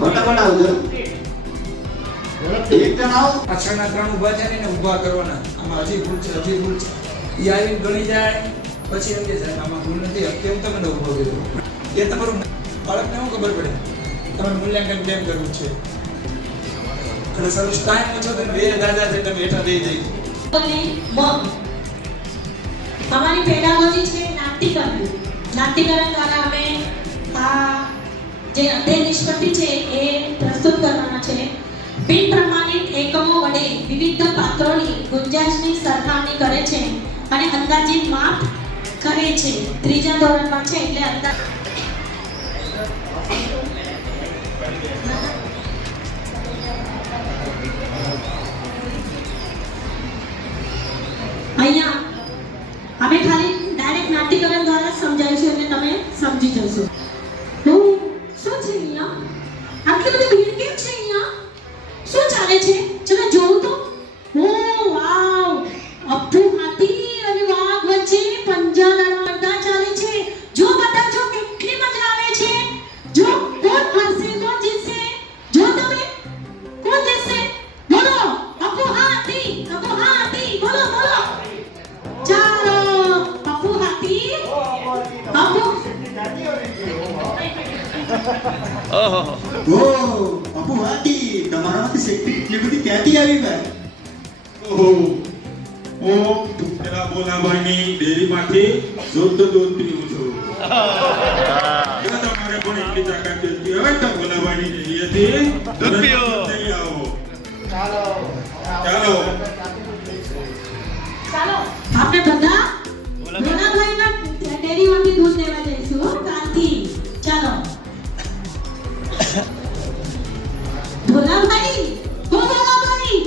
ફટાફટ આવજો. એક જણ આવો. પાછળના 3 ઊભા છે ને ઊભા કરવાના. આમાં હજી ભૂલ છે, હજી ભૂલ છે. એ આવીને ગણી જાય પછી એમ કે સાહેબ આમાં ભૂલ નથી, કેમ તમે ઊભો કર્યો? એ તમારું બાળકને શું ખબર પડે તમે મૂલ્યાંકન કેમ કરવું છે? અને સર્વિસ ટાઈમ ઓછો તો બે દાદા છે તમે હેઠા દઈ જઈ. અમારી પેડાગોજી છે નાટ્યકરણ. નાટ્યકરણ દ્વારા અમે આ જે અધ્યયન નિષ્પત્તિ છે એ પ્રસ્તુત કરવાના છે. બિન પ્રમાણિત એકમો વડે વિવિધ પાત્રોની ગુંજાશની સરખામણી કરે છે અને અંદાજિત માપ કરે છે. 3જા ધોરણમાં છે એટલે અંદાજ અહીંયા અમે ખાલી ડાયરેક્ટ નાટ્યકરણ દ્વારા સમજાવી જઈશું. ઓ, શું છે અહીંયા? આટલી બધી ભીડ કેમ છે અહીંયા? શું ચાલે છે? ચલો જોઉં તો. ઓ વાવ! અપ્પુ હાથી અને વાઘ વચ્ચે પંજા લડતા ચાલે છે. જો બધા જો કેટલી મજા આવે છે. જો કોણ હારશે, કોણ જીતશે? જો તમે કોણ જીતશે? બોલો અપ્પુ હાથી, બોલો બોલો. ચાલો અપ્પુ હાથી, અપ્પુ ઓહો ઓ અપુ હાથી તમારામાંથી શક્તિ એટલી બધી ક્યાંથી આવી ભાઈ? ઓહો હું પેલા બોલાભાઈની ડેરીમાંથી દૂધ પીવું છું. જો તમારે પણ એટલી તાકાત જોઈતી હોય તો બોલાભાઈની ડેરીએથી દૂધ પીઓ. લઈ આવો. ચાલો ચાલો ચાલો આપણે બધા ભોલાભાઈના ડેરીમાંથી દૂધ લેવા જઈશું કાલથી. ચાલો ભોલાભાઈ, ઓ ભોલાભાઈ,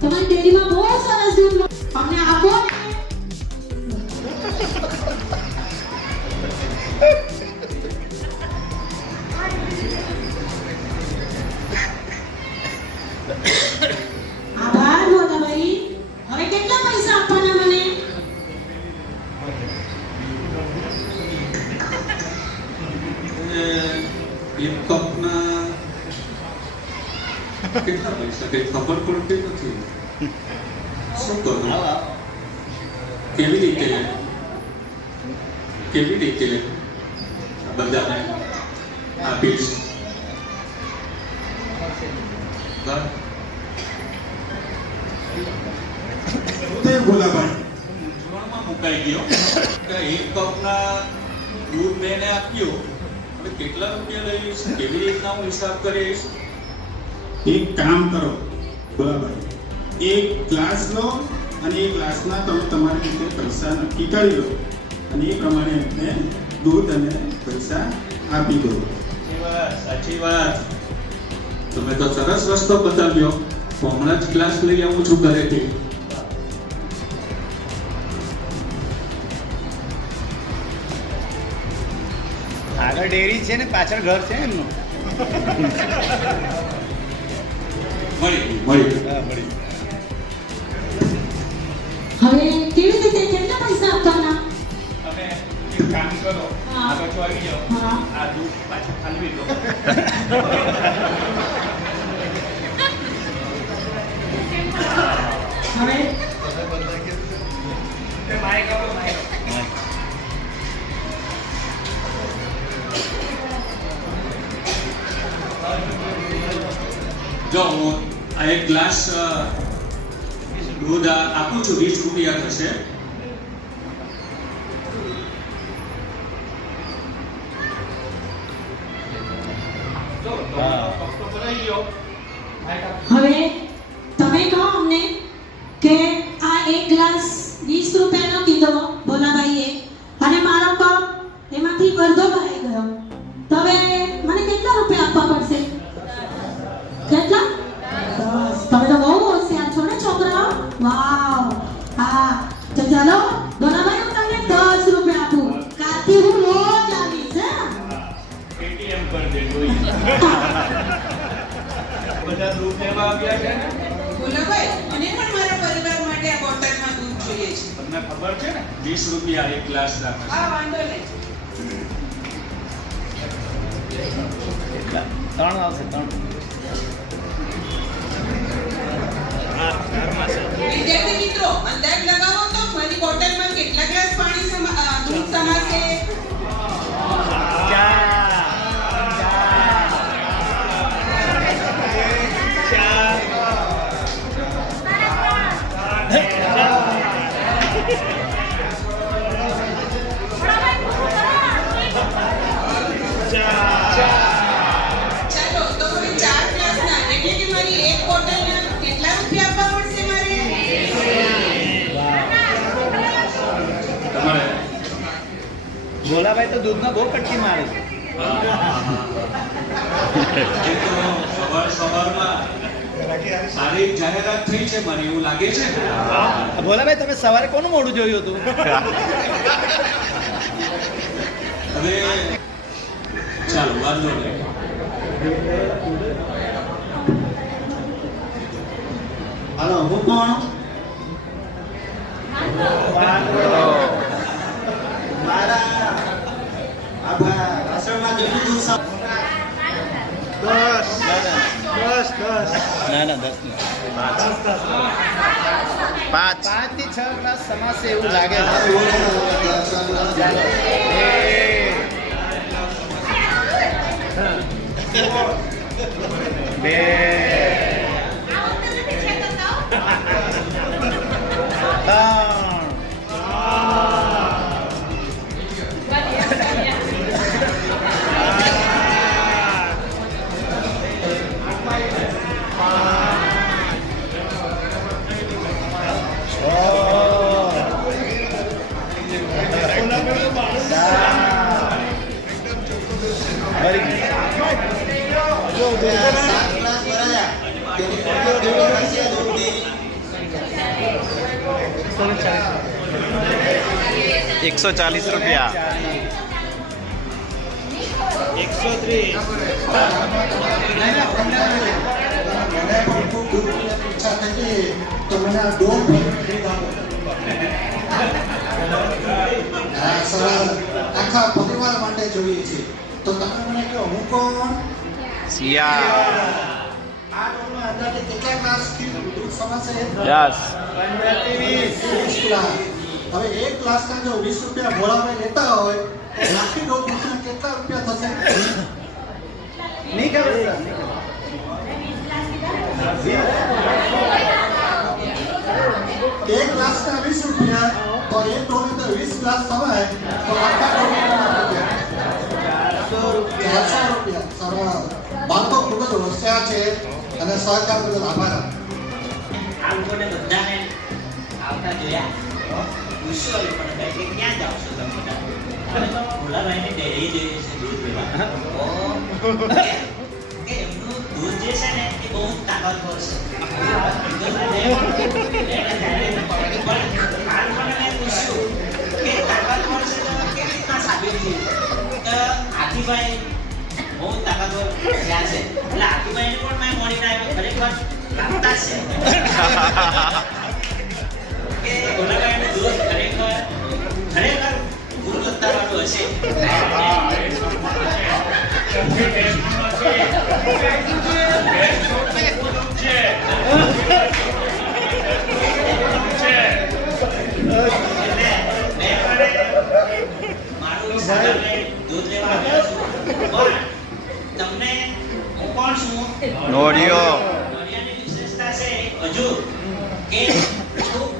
તમારી ડેરીમાં બહુ સરસ દૂધ મળે. અમને આપો ને. આભાર ભોલાભાઈ. હવે કેટલા પૈસા આપવાના મને? એક કપના કેટલા પૈસા કઈ ખબર પડતી નથી. શું કરું? કેવી રીતે બધાને આપીશ? બોલાભાઈ મૂંઝવણમાં મુકાઈ ગયો કે એક કપના દૂધ મેં આપ્યું, હવે કેટલા રૂપિયા લઈશ, કેવી રીતના હું હિસાબ કરીશ? એક કામ કરો બોલાભાઈ, એક ગ્લાસ લો અને એ ગ્લાસના તમે તમારી રીતે પૈસા નક્કી કરી લો અને એ પ્રમાણે એમને દૂધ અને પૈસા આપી દો. સાચી વાત. તમે તો સરસ રસ્તો બતાવ્યો. હમણાં જ ક્લાસ લઈ આવું છું ઘરેથી. આગળ ડેરી છે ને પાછળ ઘર છે એમનું. મળી હા, મળી. હવે કેવી રીતે કેટલા પૈસા આપવાના? તમે એક કામ કરો, હા. આ બાજુ આવી જાઓ. હા. આ દૂધ પાછું ઠાલવી દો. હવે એ માઈક આપો, માઈક. જો હું આ એક ગ્લાસ દૂધ આપું છું, 20 રૂપિયા થશે. જો તમારો કપ તો ભરાઈ ગયો. માઈક આપો. હવે તમે કહો અમને કે આ એક ગ્લાસ 20 રૂપિયાનો કીધો ભોલાભાઈએ અને મારો કપ એમાંથી અડધો ભરાઈ ગયો, તો હવે મને કેટલા રૂપિયા આપવા પડશે? કેટલા? 10. તમે તો બહુ હોશિયાર છો ને છોકરાઓ. વાવ. હા તો ચાલો ભોલાભાઈ, હું તમને 10 રૂપિયા આપું. કાલથી હું રોજ આવીશ. ATM કરી દેજો. બધા દૂધ લેવા આવ્યા છે ને? ભોલાભાઈ, મને પણ મારા પરિવાર માટે આ બોટલમાં દૂધ જોઈએ છે. તમને ખબર છે ને? 20 રૂપિયા એક ગ્લાસ રાખે. હા, વાંધો નહીં. 3 આવશે 3. વિદ્યાર્થી મિત્રો, અંદાજ લગાવો તો મારી બોટલમાં કેટલા ગ્લાસ પાણી દૂધ સમાશે? ચાલો તો હવે 4 ગ્લાસના એટલે કે મારી એક બોટલના કેટલા રૂપિયા આપવા પડશે મારે? તમારે ભોલાભાઈ તો દૂધમાં બહુ કટકી મારે છે. એ તો સવારમાં સારી જાહેરાત થઈ છે મને એવું લાગે છે. ભોલાભાઈ તમે સવારે કોનું મોઢું જોયું હતું? હવે ચાલો વાંધો નહીં. હાલો હું કોણ મારા આભાર આશ્રમમાં જેટલું દૂધ ના ના 10 નહીં. 5 થી 6 ગ્લાસ સમાશે એવું લાગે છે. 2 140 રૂપિયા. 130 ઈચ્છા થઈ તો મને આ ડોલ આખા પરિવાર માટે જોઈએ છે તો તમે મને કહો હું કોણ સિયા. આ ડોલમાં અંદાજે કેટલા ગ્લાસ દૂધ સમાશે? 10 ગ્લાસ. હવે એક ગ્લાસના જો 20 રૂપિયા ભોળાભાઈ લેતા હોય તો લાખી દૂધના કેટલા રૂપિયા થશે? નહીં ખબર સર. એક ગ્લાસના 20 રૂપિયા તો એક ડોલ તો 20 ગ્લાસ થવાય તો આખા ડોલ 400 રૂપિયા. સરળ. બાળકો ખૂબ જ હોશિયાર છે અને સહકાર બદલ આભાર. આ લોકોને બધાને આવતા જોયા પૂછ્યું પણ કે ક્યાં જાવ છો તમે બધા? અમે તો ભોલાભાઈને ડેરી જઈએ છે દૂધ લેવા. કે એમનું દૂધ જે છે ને એ બહુ તાકાતવર છે. આદિભાઈ બહુ તાકાતવર થયા છે એટલે આદિભાઈને પણ મેં મળીને આવ્યો ખરેખર લાગતા છે કે ભોલાભાઈનું દૂધ ખરેખર ગુણવત્તાવાળું હશે. દૂધ લેવા આવ્યો છું પણ તમને હું કોણ છું? નોડિયો. નોડિયાની વિશેષતા છે હજુ કે ખૂબ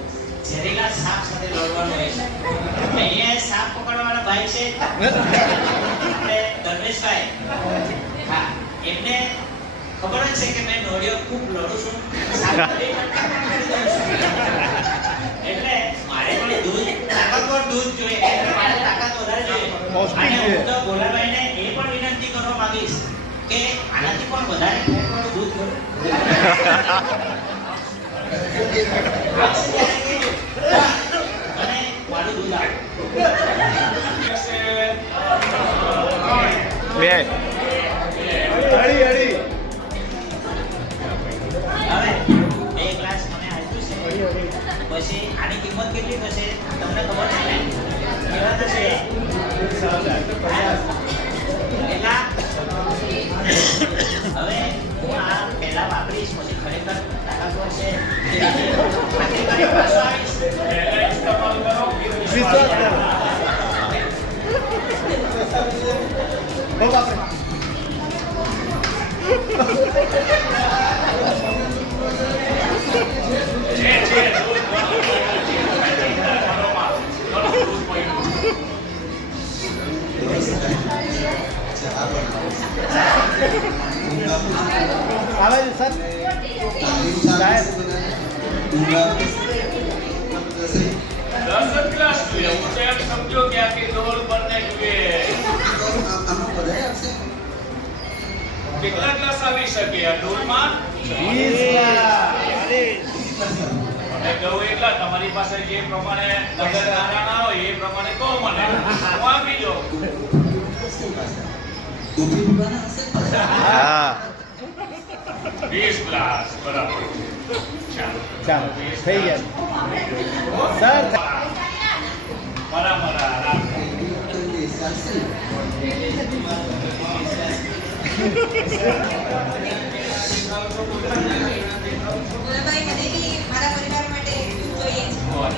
ઝેરીલા સાપ સાથે લડવાનું હોય છે. અહીંયા સાપ પકડવાવાળા ભાઈ છે આપણે ધર્મેશભાઈ. હા એમને ખબર જ છે કે મેં નોડિયો ખૂબ લડું છું એટલે મારે પણ દૂધ તાકાતવર દૂધ જોઈએ એટલે મારે તાકાત વધારે જોઈએ. અને હું તો ભોલાભાઈને એ પણ વિનંતી કરવા માંગીશ કે આનાથી પણ વધારે ફેટવાળું દૂધ કરો. અને વાળું દૂધ આપો. 2 હવે 2 ગ્લાસ મને આપ્યું છે પછી આની કિંમત કેટલી થશે તમને ખબર છે ને? કેવા થશે? કેટલા? હવે હું આ પહેલા વાપરીશ પછી ખરેખર તાકાતવર છે ખાતરી કરી પાછો આવીશ. વિશ્વાસ કરો. બહુ વાપરે. આવે છે સર. સમજો કે આખી ડોલ પર ને કેટલા ગ્લાસ આવી શકે આ ડોલમાં? 20 ગ્લાસ. અને કહું એટલા તમારી પાસે જે પ્રમાણે નગર નાના હોય એ પ્રમાણે કહો મને, હું આપી દઉં. હા 20 ગ્લાસ બરાબર. ચાલો ચાલો થઈ ગયા સર. બરાબર આરામ.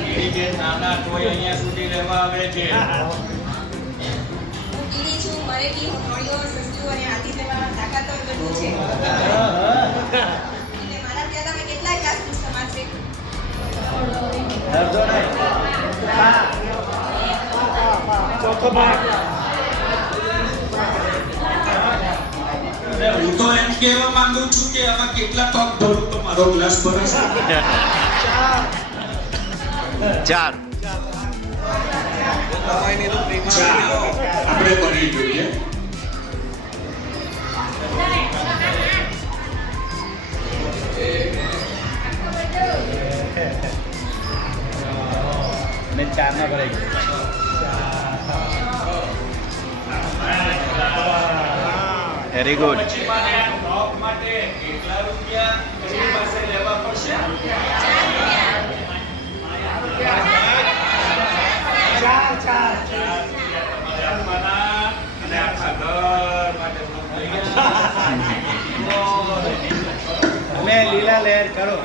કેડી બેન નાના ટોય અહીંયા સુધી રહેવા આવે છે. ડરજો નહીં. ચોખ્ખો ભાગ. હું તો એમ કહેવા માંગુ છું કે આમાં કેટલા ટોપ ભરું તો મારો ગ્લાસ ભરાશે. 4. આપણે બની જોઈએ. મેં 4 ના ભરાઈ ગયો. Very good. પછી મારે આ ટોપ માટે કેટલા રૂપિયા એની પાસે લેવા પડશે? 4 તમારે આપવાના અને આખા ઘર માટે લઈ ગયા. તમે લીલા લહેર કરો.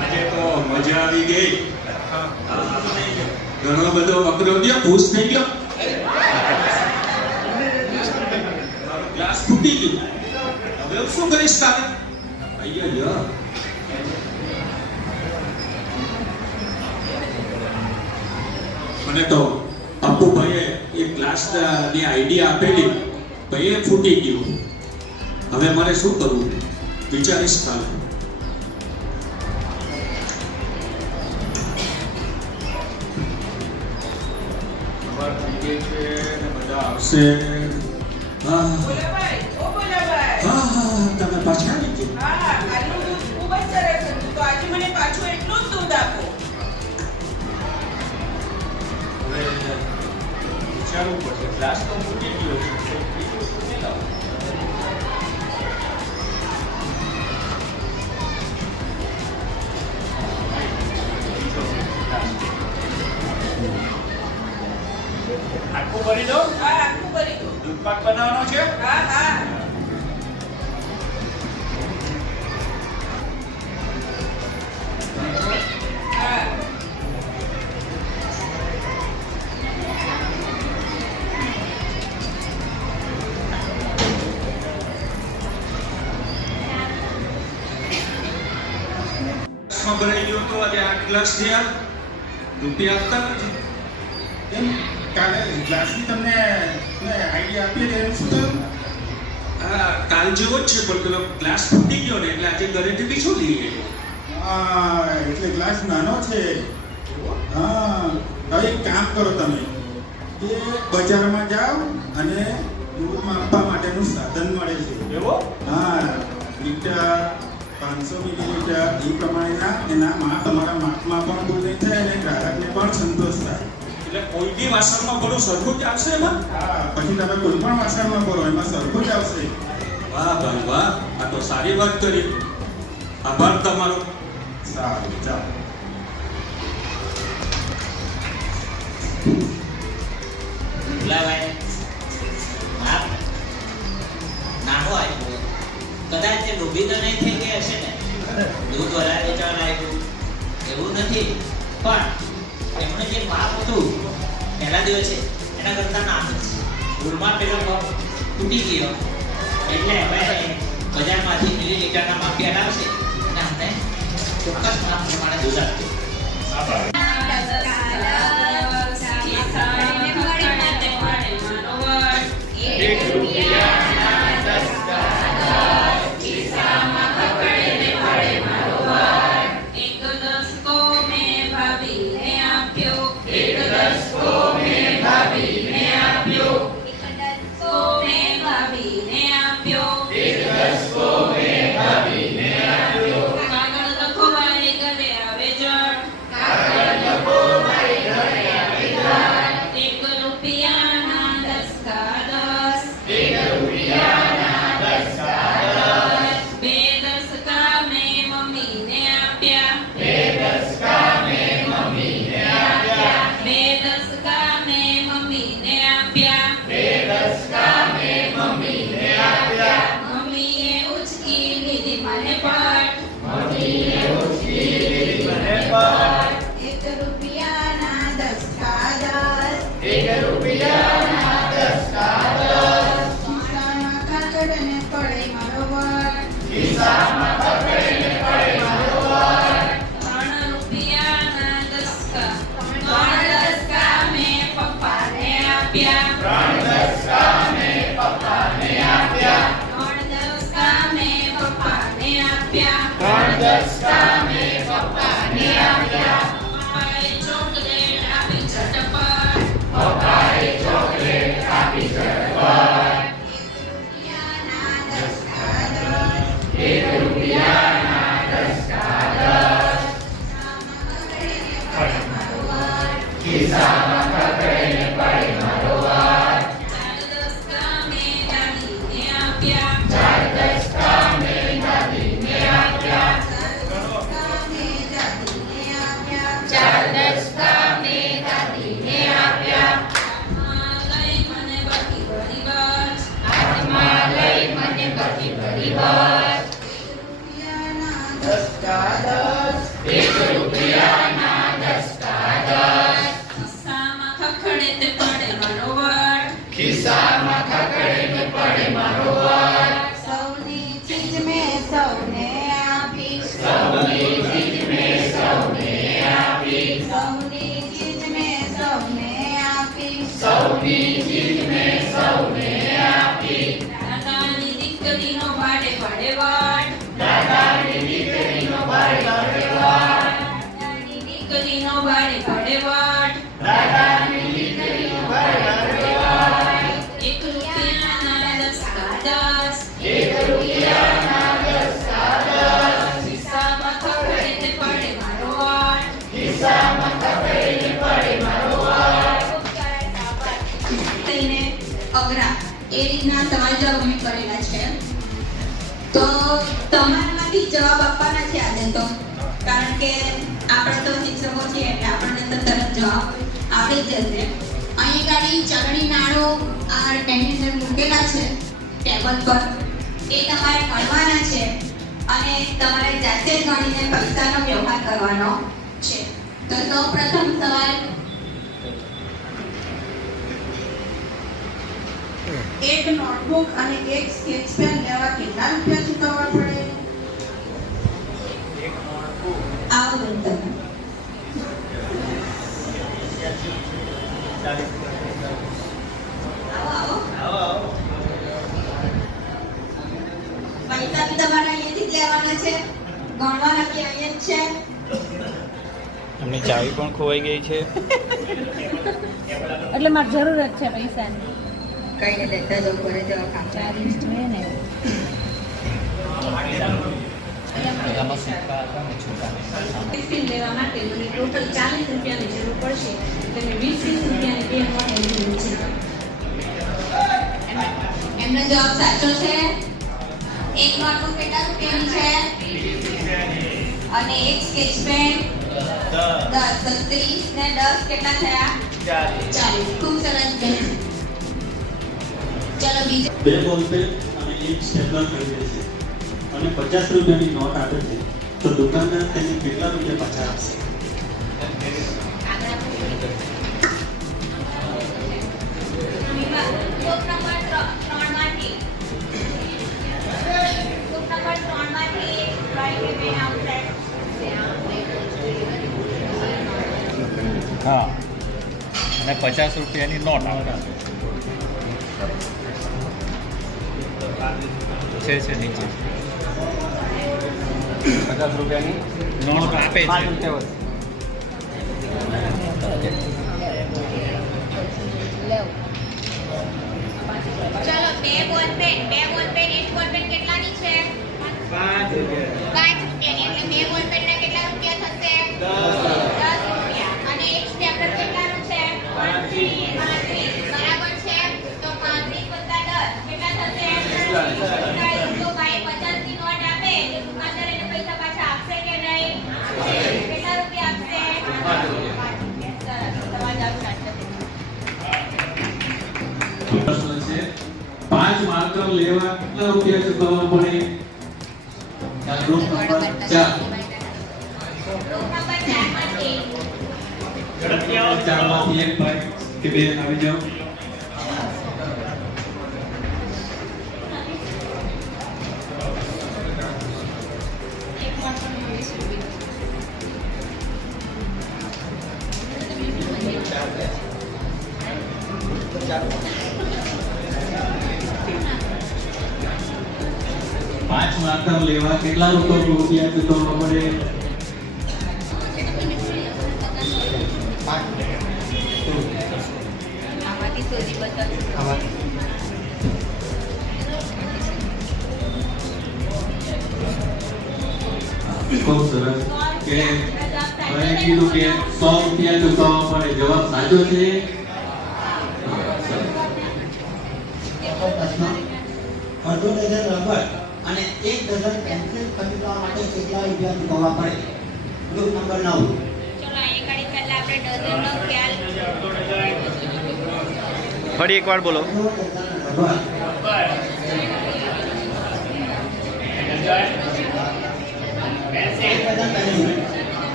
આજે તો મજા આવી ગઈ. ઘણો બધો વકરો થયો, ખુશ થઈ ગયો. મારો ગ્લાસ ફૂટી ગયો. હવે હું શું કરીશ તારે? અయ్యయ్యో. મને તો અપ્પુભાઈએ એક ગ્લાસની આઈડિયા આપેલી, ભાઈ એ ફૂટી ગયું. હવે મારે શું કરવું વિચારીશ કાલે. બધા આવશે. હા તમે પાછા આવી ગયા. હવે વિચારવું પડશે. ગ્લાસ તો ફૂટી ગયો છે. બીજું શું નહીં લાવું? આખું ભરી દો. દૂધ પાક બનાવવાનો છે. ભરાઈ ગયો તો આજે 8 ગ્લાસ થયા. રૂપિયા આપતા નથી. એમ કાલે ગ્લાસની તમને આઈડિયા આપી હતી એનું શું થયું? હા કાલ જેવો જ છે, પણ પેલો ગ્લાસ ફૂટી ગયો ને એટલે આજે ઘરેથી બીજો લઈ ગયો. હા એટલે ગ્લાસ નાનો છે. હા હવે એક કામ કરો તમે, એ બજારમાં જાઓ અને દૂધ માપવા માટેનું સાધન મળે છે. એવો? હા લીટર 500 મિલીલીટર એ પ્રમાણેના એના માપ તમારા માપમાં પણ ભૂલ નહીં થાય અને ગ્રાહકને પણ સંતોષ થાય. એટલે કોઈ બી વાસણમાં ભરું સરખું જ આવશે એમાં? હા પછી તમે કોઈ પણ વાસણમાં ભરો એમાં સરખું જ આવશે. વાહ ભાઈ વાહ, આ તો સારી વાત કરી. આભાર તમારો. સારું ચાલો. ભુલાભાઈ માપ નાનો આવ્યો, કદાચ તે ડૂબી તો નહીં થઈ ગઈ હશે ને, દૂધ વધારે વેચવાનું આવ્યું એવું નથી, પણ એમણે જે માપ હતું પહેલા દિવસે એના કરતા નાનું છે. ભૂલમાં પેલો કપ તૂટી ગયો એટલે હવે બજારમાંથી મિલીલીટરના માપી હટાવશે અને અમને ચોક્કસ માપ પ્રમાણે દૂધ આપશે. ભાભીને આપ્યો. કાગળ લખોવાળી ગળે આવે જળ. 1 રૂપિયાના 10 કાગળ. 2 દસકા મેં મમ્મીને આપ્યા. 2 દસકા મેં મમ્મીને આપ્યા. મમ્મીએ ઉચકી લીધી મને પટ. 1 રૂપિયાના 10 કાગળ. ખિસ્સામાં કાકડને પડે મારો વટ. 3 રૂપિયાના 10 કા. 3 દસકા મેં પપ્પાને આપ્યા. 3 દસકા મેં પપ્પાને આપ્યા. પપ્પાએ ચોકલેટ આપી ઝટપટ. 1 રૂપિયાના 10 કાગળ. ખિસ્સામાં પકડીને પડે મારો વટ. 4 દસકા મેં દાદીને આપ્યા. 4 દસકા મેં દાદીને આપ્યા. 4 દસકા મેં દાદીને આપ્યા. હાથમાં લઈ મને બધી બધી બસ. 1 રૂપિયાના 10 કાગળ. ખિસ્સામાં ખખડે તે પડે મારો વટ. સૌની ચીજ મેં સૌને આપી. સૌની ચીજ મેં સૌને આપી. દાદાની દીકરીનો ભાડે ભાડે વટ. દાદાની દીકરીનો ભાડે ભાડે વટ. 1 રૂપિયાના 10 કાગળ. 1 રૂપિયાના 10 કાગળ. ખિસ્સામાં ખખડે તે પડે મારો વટ. લઈને અઘરા એ રીતના સવાલ જવાબ અમે કરેલા છે. તો તમારામાંથી જવાબ આપવાના છે આજે તો, કારણ કે આપણે તો શિક્ષકો છીએ એટલે આપણને તો તરત જવાબ આવડી જ જશે. અહીં ગાડી ચલણી નાણું આ ટેબલ પર મૂકેલા છે ટેબલ પર, એ તમારે ગણવાના છે અને તમારે જાતે જ ગણીને પૈસાનો વ્યવહાર કરવાનો છે. તો સૌપ્રથમ સવાલ, એક નોટબુક અને એક સ્કેચ પેન લેવા કેટલા રૂપિયા ચૂકવવા પડે? આવો બેન તમે. આવો. પૈસા બી તમારે અહીંયાથી જ લેવાના છે, ગણવાના બી અહીંયા જ છે. અમને ચાવી પણ ખોવાઈ ગઈ છે. એટલે મારે જરૂરત છે પૈસાની. કઈ ને લેતા જવું પડે જવા કામ. 40 જોઈએ ને. ટિફિન લેવા માટે મને ટોટલ 40 રૂપિયાની જરૂર પડશે. તમે 20 રૂપિયાની બે નોટ જરૂર છે. એમનો જવાબ સાચો છે. એક નોટબુક કેટલા રૂપિયાની છે? અને એક સ્કેચ પેન 10. તો 30 ને 10 કેટલા થયા? 40. ખૂબ સરસ બેન. ચલો બીજો. 2 બોલ પેન અને 1 સ્ટેપલર ખરીદે છે અને 50 રૂપિયાની નોટ આપે છે, તો દુકાનદાર તેને કેટલા રૂપિયા પાછા આપશે? ગ્રુપ નંબર 3 માંથી ભાઈ કે બેન આવશે. હા, અને 50 રૂપિયાની નોટ આવે છે નીચે 50 રૂપિયાની નોટ આપે છે. ચલો 2 બોલ પેન 1 બોલ પેન કેટલાની છે? લેવા કેટલા રૂપિયા ચૂકવવા પડે? Group number 4. ગ્રુપ નંબર 4 માંથી ચારમાંથી એક ભાઈ કે બેન આવી જાઓ. પાંચ માતમ લેવા કેટલા રૂપિયા ચૂકવવા પડે? આમાંથી શોધી બતાવો. ખૂબ સરસ. કે હવે કીધું કે 100 રૂપિયા ચૂકવવા પડે. જવાબ સાચો છે. અડધો ડઝન રબર અને 1 ડઝન પેન્સિલ ખરીદવા માટે કેટલા રૂપિયા ચૂકવવા પડે? Group number 9. ચલો અહીંયા કાઢી પહેલા આપણે ડઝનનો ખ્યાલ. ફરી એકવાર બોલો.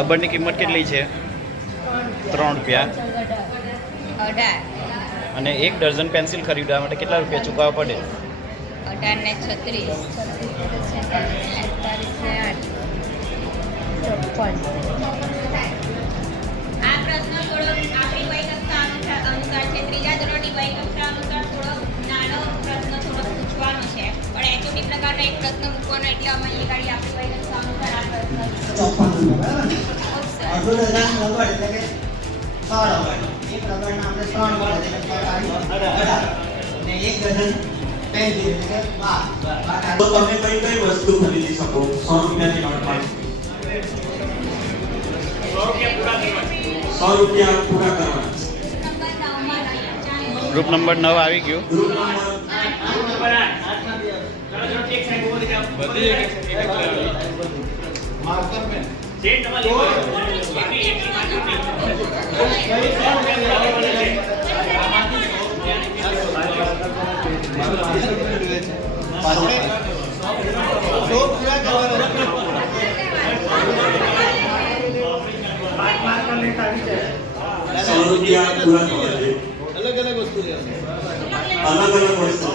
રબરની કિંમત કેટલી છે? 3 રૂપિયા. 18 અને 1 ડઝન પેન્સિલ ખરીદવા માટે કેટલા રૂપિયા ચૂકવવા પડે? 18 ને 36 48 ને 8 આ પ્રશ્ન થોડો આપણી વય કક્ષા અનુસાર છે. ત્રીજા ધોરણની વય કક્ષા અનુસાર થોડો નાનો પ્રશ્ન થોડો પૂછવાનો છે, પણ એચઓડી પ્રકારનો એક પ્રશ્ન મૂકવાનો, એટલે અમે અહીંયા ગાડી આપણી વય કક્ષા અનુસાર આ પ્રશ્ન 54 બરાબર ને? અડધો ડઝન રબર એટલે કે 6 રબર. એક રબરના આપણે 3 મળે એટલે 18 ને 1 ડઝન પેન્સિલ એટલે કે 12. તો તમે કઈ વસ્તુ ખરીદી શકો 100 રૂપિયાની નોટમાં? 100 રૂપિયા પૂરા કરવાના. ગ્રુપ નંબર 9 આવી ગયું. ગ્રુપ નંબર અલગ અલગ વસ્તુ લેવાની. અલગ અલગ વસ્તુ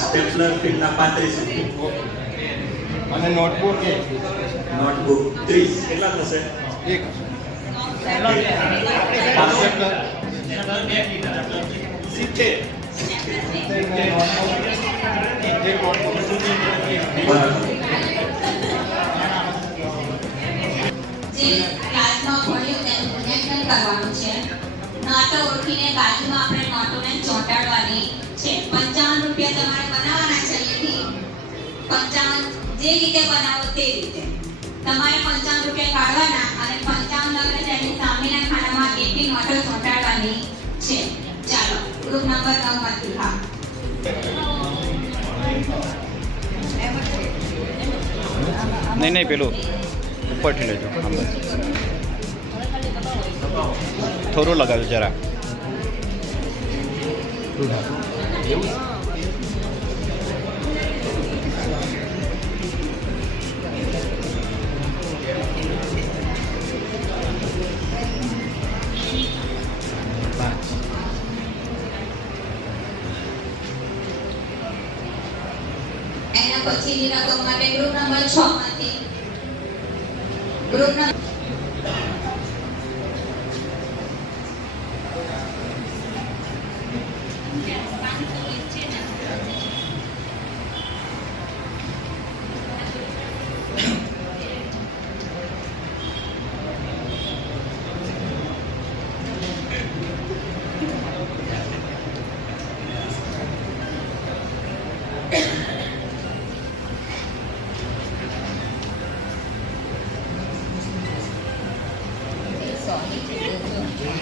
સ્ટેપલર ફીટના 35 રૂપિયા અને નોટબુક નોટબુક 30 કેટલા થશે? 1 જે ક્લાસમાં ભણ્યું તેનું મૂલ્યાંકન કરવાનું છે. નોટો ઓળખીને બાજુમાં આપણે નોટોને ચોંટાડવાની છે. 55 રૂપિયા તમારે બનાવવાના છે. અહીંયાથી 55 જે રીતે બનાવો તે રીતે તમારે 55 રૂપિયા કાઢવાના અને 55 લગ્ન તેની સામેના ખાનામાં એકી નોટો ચોંટાડવાની છે. ચાલો ગ્રુપ નંબર 9 માંથી. હા, નહીં પેલું ઉપરથી લેજો. થોડું લગાવ્યું જરા. એના પછીની રકમ માટે ગ્રુપ નંબર 6 માંથી. ગ્રુપ નંબર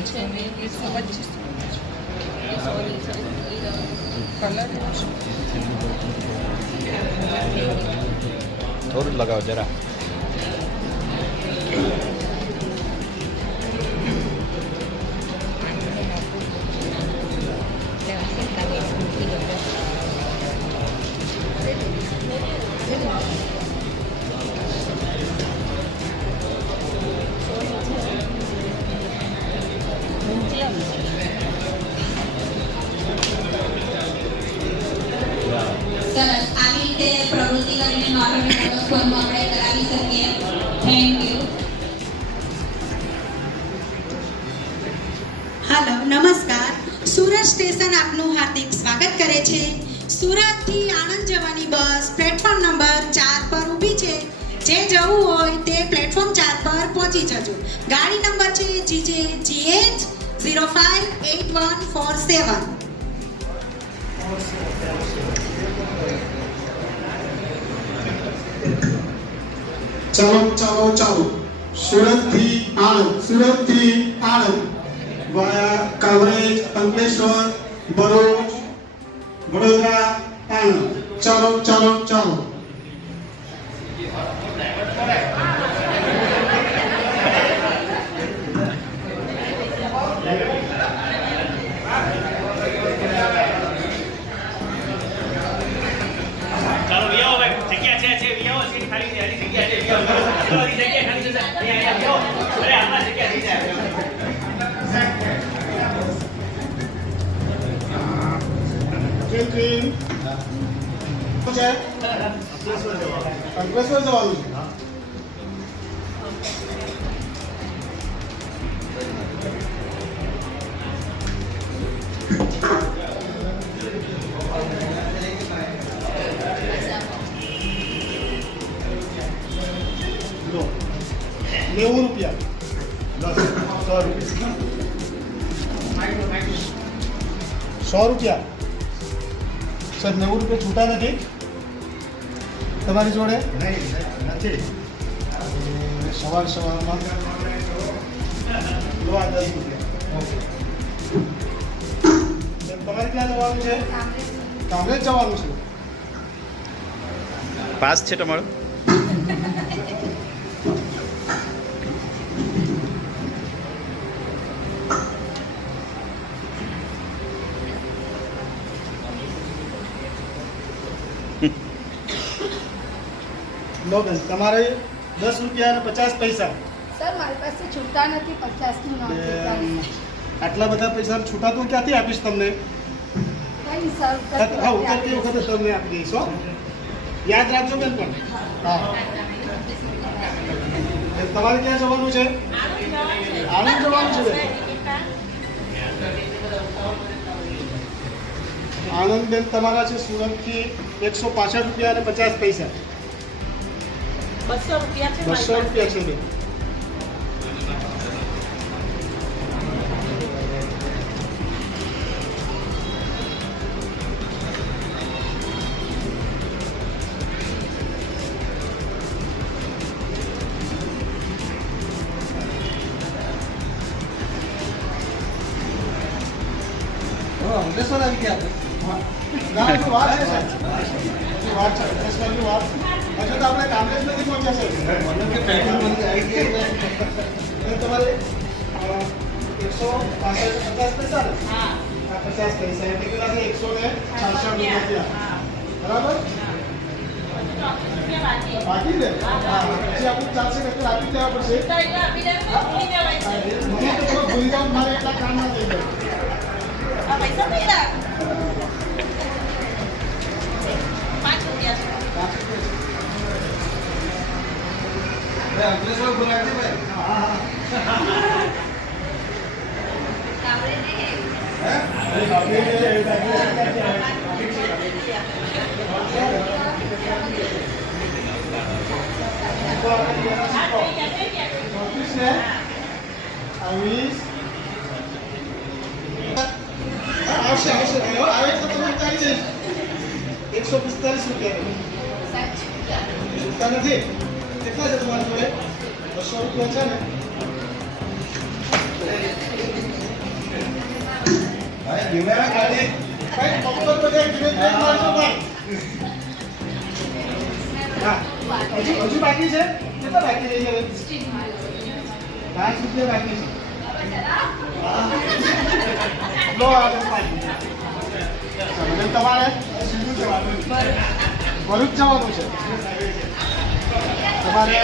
છે મેં 20 25 સોરી થોડું જ લગાવો જરા. સરસ. આવી રીતે પ્રવૃત્તિ કરીને નોટોની મોટોસ્કોરનું આપણે કરાવી શકીએ. Thank you. હાલો, નમસ્કાર. સુરત સ્ટેશન આપનું હાર્દિક સ્વાગત કરે છે. સુરતથી આણંદ જવાની બસ પ્લેટફોર્મ નંબર 4 પર ઊભી છે. જે જવું હોય તે પ્લેટફોર્મ 4 પર પહોંચી જજો. ગાડી નંબર છે GH 058147. ચાલો સુરતથી આણંદ વાયા કાવરેજ, અંકલેશ્વર, ભરૂચ, વડોદરા, આણંદ. ચાલો ચાલો વિયાઓ ભાઈ, જગ્યા છે વિયાઓ, સીટ ખાલી છે, હજી જગ્યા છે વિયાઓ, ચાલો હજી જગ્યા ખાલી છે સાહેબ, અહીંયા વિયાઓ, અરે આમાં જગ્યા થઈ જાય. અંકલેશ્વર જવાનું છે. ₹90. 100 સર, ₹90 છૂટા નથી તમારી જોડે? નથી. સવારમાં લો, આ ₹10. તમારે ક્યાં જવાનું છે? કામરેજ જવાનું છે. પાસ છે તમારો? લો બેન, તમારે ₹10.50. સર મારી પાસે છૂટા નથી, 50નું નોટ. આટલા બધા પૈસા છૂટા તો ક્યાંથી આપીશ તમને? કઈ સર હા, ઉતરતી વખતે તમને આપી દઈશ. હો, યાદ રાખજો બેન. પણ હા, તમારે ક્યાં જવાનું છે? આણંદ જવાનું છે બેન. આણંદ બેન તમારા છે સુરતથી ₹165.50. ₹200 છે બેન. અંકલેશ્વર આવી ગયા. વાત છે સાહેબ, વાત છે અંકલેશ્વરની વાત. હજુ તો આપણે કામરેજ નથી પહોંચ્યા છે. તમારે ₹165.50 ને? હા, 50 પૈસા એટલે કેટલા છે? ₹166. બરાબર. બાકી ને? હા, પછી આપણું ચાલશે કે આપી દેવા પડશે. મને તો ભૂલી જાવ, મારે એટલા કામ ના થઈ જાય. અંકલેશ્વર બોલાવજે ભાઈ. આવશે આવે તો તમે ઉતારી જઈશ. ₹145. છૂટા નથી. કેટલા છે તમારી જોડે? ₹200 છે ને? ભાઈ, પપ્પર તો જાય. હજુ બાકી છે? કેટલા બાકી રહી ગયા? 5 રૂપિયા બાકી છે. લો આગળ બાકી. ચાલો, તમારે સીધું જવાનું. ભરૂચ જવાનું છે તમારે.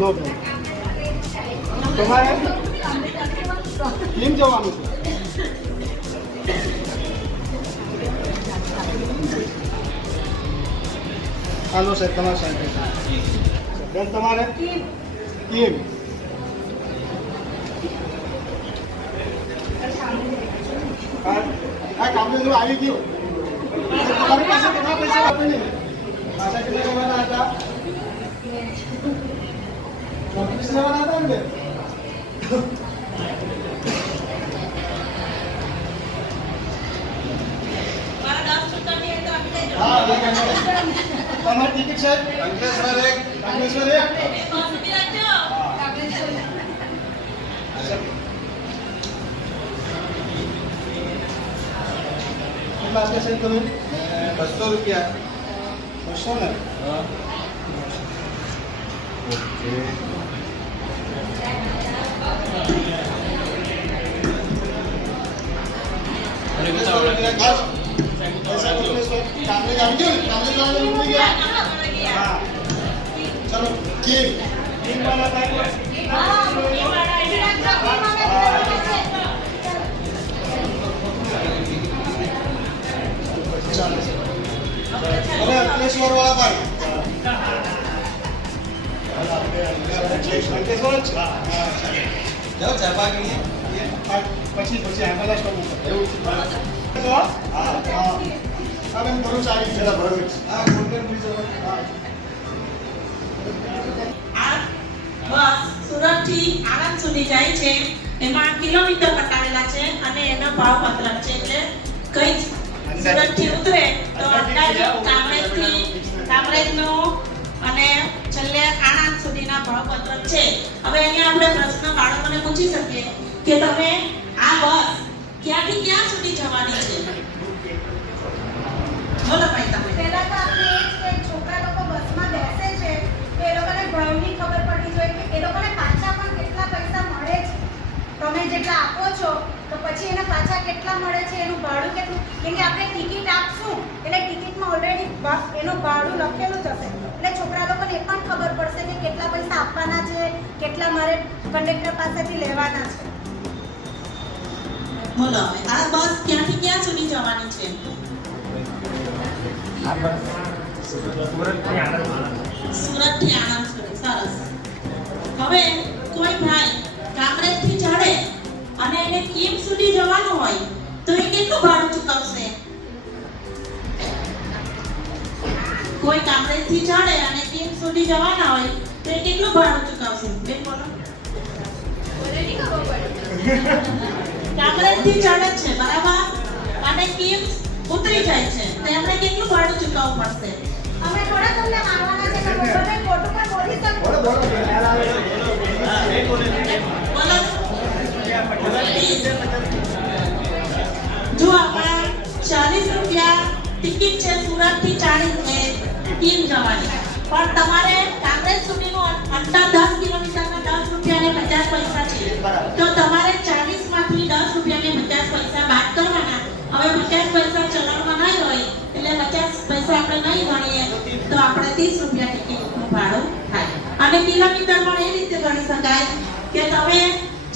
લો તમારે કેમ જવાનું છે? હાલો સાહેબ, તમારે સાહેબ બેન તમારે કેમ? આ કામનું આવી ગયું. તમારી પાસે કેટલા પૈસા આપીને પાછા કેટલા લેવાના હતા? 30 લેવાના હતા ને? તમારી ટિકિટ છે અંકલેશ્વર 1. કેટલા આપે છે તમે? 200 રૂપિયા. 200 ને? ઓકે. चलो केक वाला अरे अंकलेश्वर वाला भाई जाओ चाबा के लिए પછી આગળના સ્ટોપ ઉપર એવું હવે ભરૂચ આવી છે. Bharuch golden bridge. આ બસ સુરત થી આણંદ સુધી જાય છે. એમાં કિલોમીટર બતાવેલા છે અને એનો ભાવ પત્રક છે. એટલે કઈ સુરત થી ઉતરે તો અંદાજે કામરેજનો અને છેલ્લે આણંદ સુધીના ભાવ પત્રક છે. હવે અહીંયા આપણે પ્રશ્ન બાળકોને પૂછી શકીએ કે તમે આ બસ ક્યાંથી ક્યાં સુધી જવાની છે? બોલો ભાઈ તમે. પહેલા તો આપણે એ છોકરા લોકો બસમાં બેસે છે તો એ લોકોને ભાવની ખબર પડવી જોઈએ કે એ લોકોને પાછા પણ કેટલા પૈસા મળે છે. તમે જેટલા આપો છો તો પછી એને પાછા કેટલા મળે છે, એનું ભાડું કેટલું. કેમ કે આપણે ટિકિટ આપશું એટલે ટિકિટમાં ઓલરેડી એનું ભાડું લખેલું જ હશે. એટલે છોકરા લોકોને એ પણ ખબર પડશે કે કેટલા પૈસા આપવાના છે, કેટલા મારે કંડક્ટર પાસેથી લેવાના છે. બોલો આ બસ ક્યાંથી ક્યાં સુધી જવાની છે? સુરત થી આણંદ સુધી. સરસ. હવે કોઈ ભાઈ કામરેજ થી ચડે અને એને કીમ સુધી જવાનું હોય તો એ કેટલું ભાડું ચૂકવશે? કોઈ કામરેજ થી ચડે અને કીમ સુધી જવાના હોય તો એ કેટલું ભાડું ચૂકવશે? બેન બોલો. કામરેજ થી ચડે છે બરાબર અને કીમ ઉતરી જાય છે તો એમને કેટલું ભાડું ચૂકવવું પડશે? અમે થોડા તમને આવવાના છે કે બધાને ફોટો પર બોલી શકો. જો આપણા 40 રૂપિયા ટિકિટ છે સુરત થી 40 કીમ જવાની, પણ તમારે કામરેજ સુધીનું અંતર 10 કિલોમીટરના 10 રૂપિયા ને 50 પૈસા છે. તો તમારે 40 માંથી 10 રૂપિયા ને 50 પૈસા બાદ કરવાના. હવે 50 પૈસા ચલણમાં નહીં હોય એટલે 50 પૈસા આપણે નહીં ગણીએ તો આપણે 30 રૂપિયા ટિકિટનું ભાડું થાય. અને કિલોમીટર પણ એ રીતે ગણી શકાય કે તમે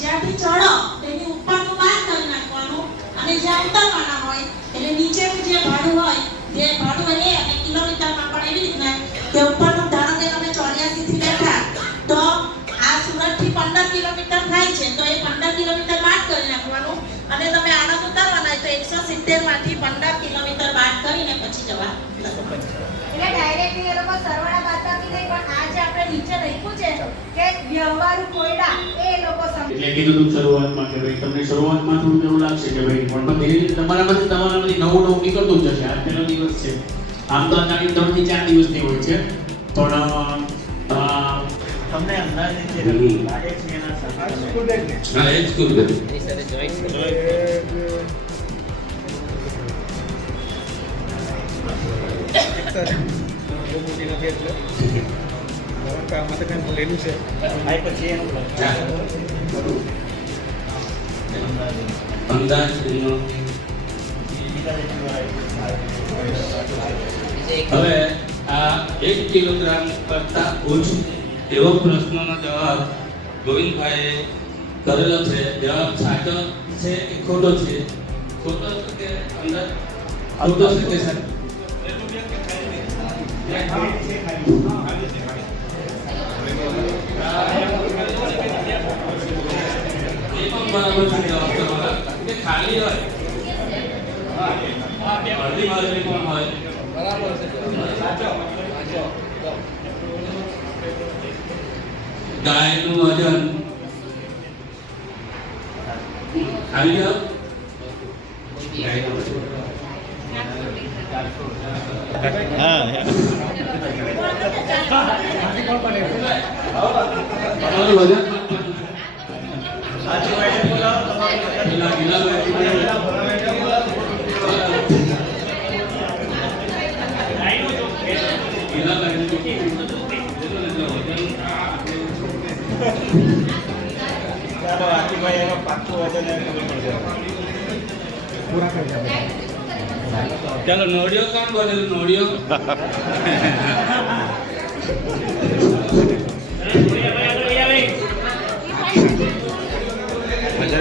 જ્યાંથી ચડો તેની ઉપરનું બાદ કરી નાખવાનું અને જ્યાં ઉતરવાના હોય એટલે નીચેનું જે ભાડું હોય જે ભાડું એ અને કિલોમીટરમાં પણ એવી રીતના કે ઉપરનું ધારો કે તમે 84 થી બેઠા તો આ સુરત થી 15 કિલોમીટર થાય છે તો એ 15 કિલોમીટર બાદ કરી નાખવાનું અને તમે આણંદ ઉતરવાના હોય તો 170 માંથી 15 કિલોમીટર બાદ કરીને પછી જવા. એટલે ડાયરેક્ટલી એ લોકો સરવાળા બાદબાકી નહીં, પણ આ જે આપણે નીચે લખ્યું છે કે વ્યવહારુ કોયડા એ લોકો સમજે. એટલે કીધું તું શરૂઆતમાં કે ભાઈ તમને શરૂઆતમાં થોડું એવું લાગશે કે ભાઈ પણ ધીરે ધીરે તમારામાંથી નવું નીકળતું જ જશે. આ પહેલો દિવસ છે આમ તો અંદાજિત 3 થી 4 દિવસની હોય છે પણ તમને અંદાજે જે લાગે છે એના સાથે હા એ સ્કૂલ બેન એની સાથે જોઈન્ટ બહુ મોટી નથી એટલે આમાં તો કંઈ ભૂલેલું છે આ પછી એનું અંદાજ હવે આ 1 કિલોગ્રામ કરતા ઓછું એવો પ્રશ્નનો જવાબ ગોવિંદભાઈએ કરેલો છે. જવાબ સાચો છે કે ખોટો છે? ખોટો છે કે અંદાજ ખોટો છે કે સાચો? બરાબર છે જવાબ તમારા કે ખાલી હોય અડધી બાજુ પણ હોય બરાબર છે સાચો ગાયનું વજન ખાલી હોય તમારું વજન ચાલો નોડિયો કોણ બોલેલું નોડિયો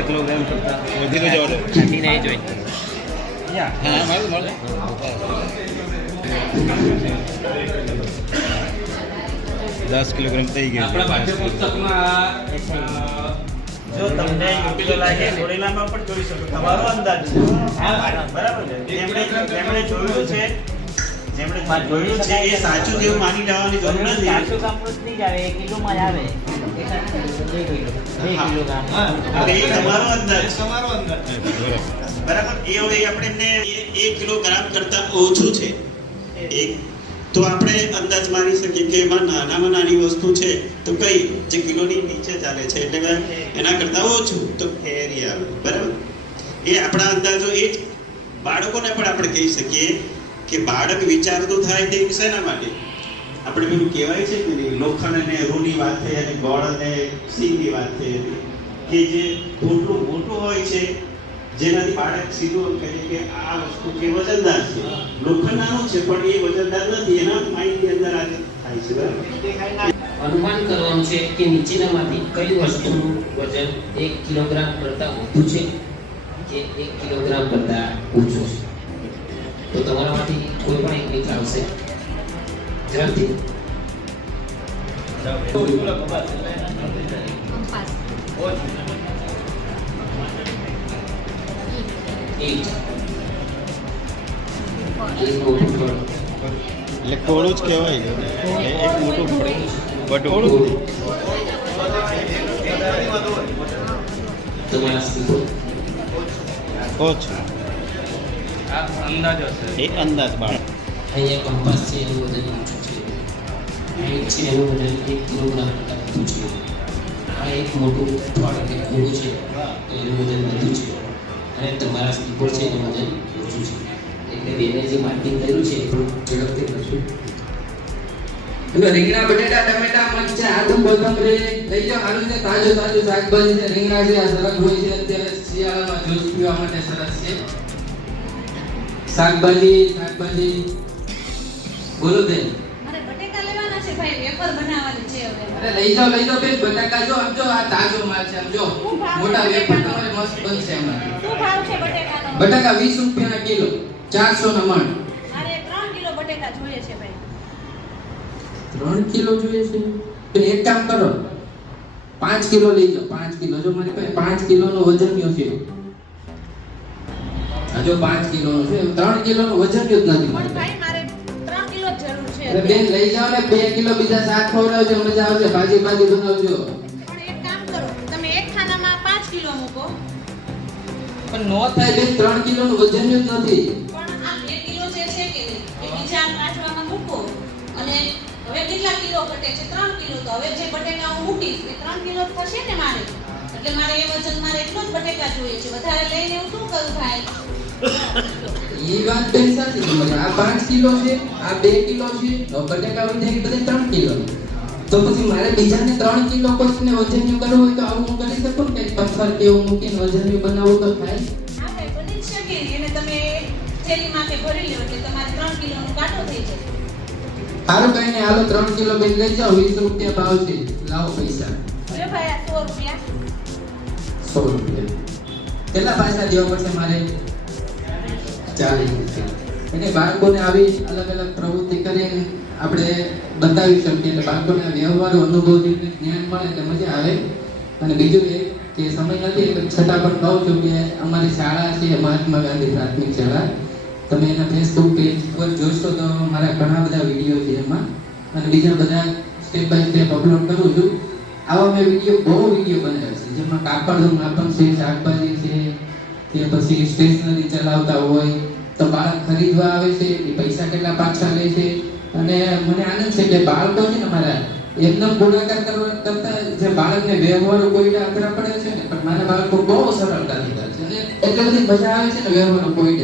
કિલોગ્રામ કરતા વધીને જવા દો ઠંડી નહીં જોઈ હા મળે 10 કિલોગ્રામ થઈ ગયા આપણા પાઠ્યપુસ્તકમાં જો તમને યોગ્ય લાગે ઘોડેલામાં પણ જોઈ શકો તમારો અંદાજ છે બરાબર છે જેમણે જોયું છે એ સાચું જેવું માની લેવાની જરૂર નથી સાચું કામનું જ નહીં જ આવે 1 કિલોમાં જ આવે 2 કિલોગ્રામ એ તમારો અંદાજ બરાબર એ હવે આપણે એમને 1 કિલોગ્રામ કરતા ઓછું છે તો આપણે અંદાજ મારી શકીએ કે એમાં નાનામાં નાની વસ્તુ છે તો કઈ જે કિલોની નીચે ચાલે છે એટલે એના કરતા ઓછું તો ફેરી આવે બરાબર એ આપણા અંદાજો એ જ બાળકોને પણ આપણે કહી શકીએ કે બાળક વિચારતું થાય તે શેના માટે આપણે પેલું કહેવાય છે કે લોખંડ અને રૂની વાત થઈ અને ગોળ અને સિંગની વાત થઈ કે જે પોટલું મોટું હોય છે જેનાથી બાળક સીધું કહે કે આ વસ્તુ કે વજનદાર છે લોખંડ નાનું છે પણ એ વજનદાર નથી એના માઇન્ડની અંદર આ થાય છે બરાબર અનુમાન કરવાનું છે કે નીચેનામાંથી કઈ વસ્તુનું વજન 1 કિલોગ્રામ કરતા વધુ છે કે 1 કિલોગ્રામ કરતા ઓછું છે. તો તમારામાંથી કોઈ પણ એક મિત્ર આવશે ઝડપથી. એટલે કોળું જ કહેવાય એક મોટું બટું ઓછું આ અંદાજ હશે એ અંદાજ બાળ અહીંયા કંપાસ છે એનું વજન ઓછું છે. એક છે એનું વજન 1 કિલોગ્રામ કરતા વધુ છે. આ એક મોટું ફળ કે કોળું છે તો એનું વજન વધુ છે અને તમારા સ્ટીપર છે એનું વજન ઓછું છે. એટલે બેને જે માર્કિંગ કર્યું છે એ થોડું ઝડપથી કરશું. એટલે રીંગણા બટેટા ટમેટા મરચા આદુ કોથમરી લઈ જાઓ સારું છે તાજું શાકભાજી છે રીંગણા છે આ સરસ હોય છે અત્યારે શિયાળામાં જ્યુસ પીવા માટે સરસ છે. શાકભાજી બોલો બેન મારે બટેકા લેવાના છે ભાઈ વેફર બનાવવાની છે હવે અરે લઈ જાઓ બેન બટાકા જો આમ જો આ તાજો માલ છે આમ જો મોટા વેફર તમારે મસ્ત બનશે હમણાં. શું ભાવ છે બટેકાનો? બટાકા 20 રૂપિયાના કિલો 400 ના મણ. મારે 3 કિલો બટેકા જોઈએ છે ભાઈ. 3 કિલો જોઈએ છે તો એક કામ કરો 5 કિલો લઈ જાઓ 5 કિલો જો મારી પાસે 5 કિલોનો વજન કયો છે આ જો 5 કિલોનો છે 3 કિલોનો વજન કયો જ નથી મારી ભાઈ મારે 3 કિલો જ જરૂર છે. અરે બેન લઈ જાઓ ને 2 કિલો બીજા શાક ખવડાવજો મજા આવશે ભાજી બનાવજો. પણ એક કામ કરો તમે એક ખાનામાં 5 કિલો મૂકો. પણ નો થાય બેન 3 કિલોનું વજન જ નથી. પણ આ 2 કિલો જે છે કે નહીં કે બીજા કાચવામાં મૂકો અને હવે કેટલા કિલો ઘટે છે 3 કિલો તો હવે જે બટેકા હું મૂકીશ એ 3 કિલો થશે ને મારે એટલે મારે એ વજન મારે એટલો જ બટેકા જોઈએ છે વધારે લઈને હું શું કરું ભાઈ એ વાત તો સાચી છે આ 5 કિલો છે આ 2 કિલો છે તો બટેકા વધી બધે 3 કિલો તો પછી મારે બીજાને 3 કિલો કોઈને વજનિયું કરવું હોય તો આવું હું કરી શકું કે પથ્થર કે એવું મૂકીને વજનિયું બનાવવું તો થાય હા ભાઈ બની જ શકે એને તમે થેલીમાં કે ભરી લો એટલે તમારે 3 કિલોનો કાંટો થઈ જાય સારું કઈ નહીં હાલો 3 કિલો બેન લઈ જાઓ 20 રૂપિયા ભાવ છે લાવો પૈસા અરે ભાઈ આ 100 રૂપિયા 100 રૂપિયા કેટલા પૈસા દેવા પડશે મારે 40 રૂપિયા એટલે બાળકોને આવી અલગ અલગ પ્રવૃત્તિ કરીને આપણે બતાવી શકીએ એટલે બાળકોને વ્યવહારો અનુભવથી જ્ઞાન મળે એટલે મજા આવે અને બીજું એ કે સમય નથી એટલે છતાં પણ કહું છું કે અમારી શાળા છે મહાત્મા ગાંધી પ્રાથમિક શાળા તમે એના ફેસબુક પેજ પર જોશો તો મારા ઘણા બધા વિડીયો છે એમાં અને બીજા બધા સ્ટેપ બાય સ્ટેપ અપલોડ કરું છું આવા મેં બહુ વિડીયો બનાવ્યા છે જેમાં કાપડનું માપન છે શાકભાજી છે કે પછી સ્ટેશનરી ચલાવતા હોય તો બાળક ખરીદવા આવે છે એ પૈસા કેટલા પાછા લે છે અને મને આનંદ છે કે બાળકો છે ને મારા એકદમ ગુણાકાર કરવા કરતા જે બાળકને વ્યવહારો કોઈ અઘરા પડે છે ને પણ મારા બાળકો બહુ સરળતાથી કરે છે અને એટલે બધી મજા આવે છે ને વ્યવહારો કોઈ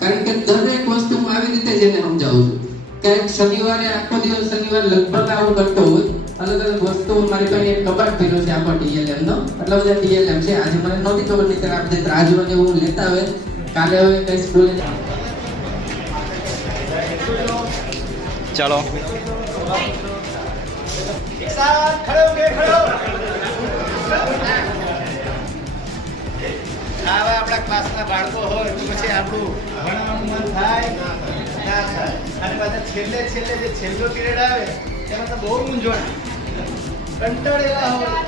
કારણ કે દરેક વસ્તુ હું આવી રીતે જ એને સમજાવું છું કે શનિવારે આખો દિવસ શનિવાર લગભગ આવું કરતો હોય અલગ અલગ વસ્તુઓ મારી પાસે એક કબાટ પીરો છે આપણો ટીએલએમ નો એટલા બધા ટીએલએમ છે આજે મને નહોતી ખબર નહીં કે આપણે રાજવાને એવું લેતા હોય કાલે હવે કઈ સ્કૂલે ચાલો આવા આપણા ક્લાસના બાળકો હોય તો પછી આપણું ભણવાનું મન થાય ના થાય અને પાછા છેલ્લે જે છેલ્લો પીરિયડ આવે એમાં તો બહુ મૂંઝવણ કંટાળેલા હોય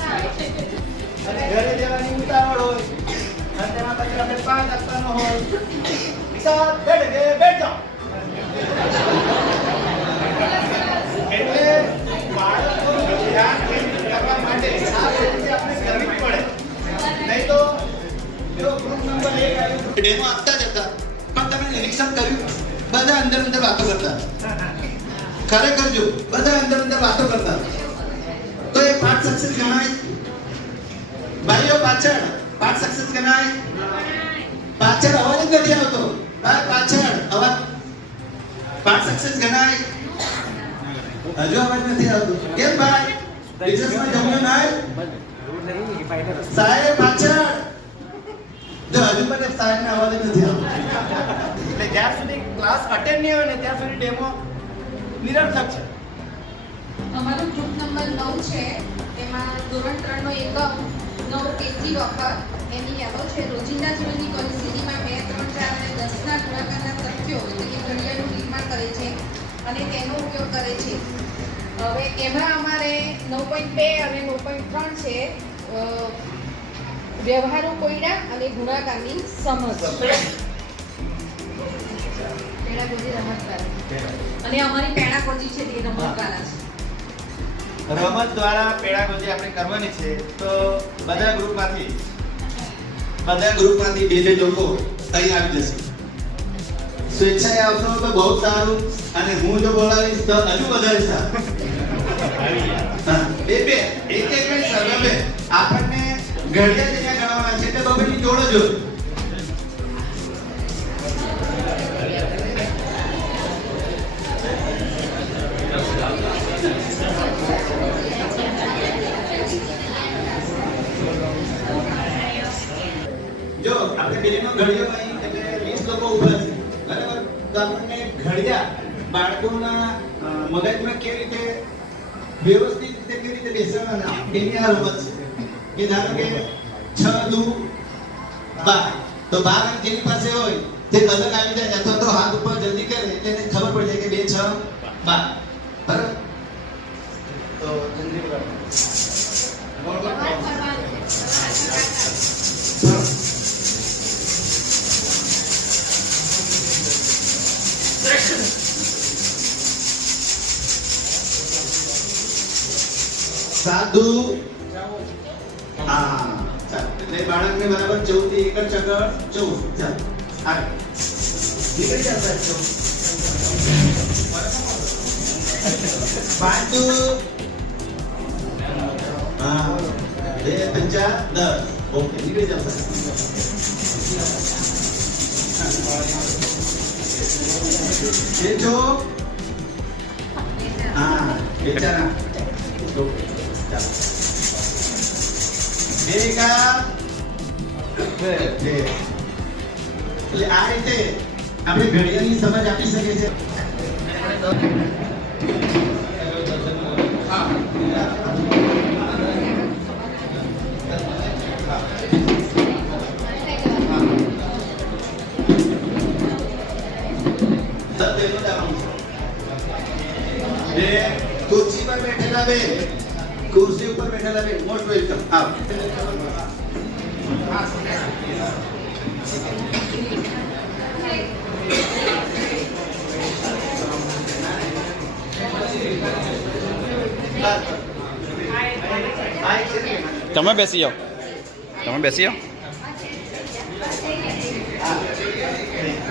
અને ઘરે જવાની ઉતાવળ હોય અને તેમાં પછી આપણે 5 આપવાનો હોય બેઠ જાઓ એટલે બાળકોનું ધ્યાન કેન્દ્રિત કરવા માટે સાફ રીતે આપણે કરવી પડે નહીં તો જો ગ્રુપ નંબર 1 આવ્યું ડેમો આપતા જ હતા પણ તમે નિરીક્ષણ કર્યું બધા અંદર વાતો કરતા ખરેખર જો બધા અંદર વાતો કરતા તો એ પાઠ સક્સેસ ગણાય ભાઈઓ પાઠ સક્સેસ ગણાય પાછળ અવાજ જ નથી આવતો પાછળ અવાજ પાઠ સક્સેસ ગણાય હજુ અવાજ નથી આવતો કેમ ભાઈ રિસર્ચમાં જમ્યો નાય સાહેબ પાછળ જો હજુ મને સાહેબને અવાજ જ નથી આવતો એટલે જ્યાં સુધી ક્લાસ અટેન્ડ નહીં હોય ને ત્યાં સુધી ડેમો નિરર્થક છે અમારો ગ્રુપ નંબર 9 છે એમાં ધોરણ 3 નો એકમ 9 કેજી વખત એની યાદો છે રોજિંદા જીવનની પરિસ્થિતિમાં 2, 3, 4 અને 10 ના ગુણાકારના તથ્યો એટલે કે ઘડિયાળનું નિર્માણ કરે છે અને તેનો ઉપયોગ કરે છે હવે એમાં અમારે 9.2 અને 9.3 છે વ્યવહારો કોયડા અને ગુણાકારની સમજ પેડાગોજી રમતવાળા અને અમારી પેડાગોજી છે તે રમતવાળા છે રમત દ્વારા પેડાગોજી આપણે કરવાની છે તો બધા ગ્રુપમાંથી બે લોકો અહીં આવી જશે સ્વેચ્છાએ આવશો તો બહુ સારું અને હું જો બોલાવીશ તો હજુ વધારે સારું બે એક સરવે આપણને ઘડિયા જેના ગણવાના છે એટલે બબેની જોડો જો જો આપણે પેલીનો ઘડિયો અહીં એટલે 20 લોકો ઊભા છે બરાબર તો આપણને ઘડિયા બાળકોના મગજમાં કેવી રીતે વ્યવસ્થિત રીતે કેવી રીતે બેસાડવાના એની આ રમત છે કે ધારો કે 6 દુ 12 તો 12 જેની પાસે હોય તે અલગ આવી જાય અથવા તો હાથ ઉપર જલ્દી કરે એટલે એને ખબર પડી જાય કે 2 6 12 બરાબર તો જલ્દી બોલો સાધુ હા એટલે બાળકને બરાબર 14 થી 1 ચક્કર 14 ચાલ આગળ નીકળી જશે 5 દુ હા 2 પંચા 10 ઓકે નીકળી જાવ એ જો હા બેચારા ઓકે ચાલો બેકા બે એટલે આ રીતે આપણે ઘડિયાળની સમજ આપી શકીએ છીએ कुर्सी पर बैठेला बे कुर्सी ऊपर बैठेला बे मोस्ट वेलकम आओ તમે બેસી જાઓ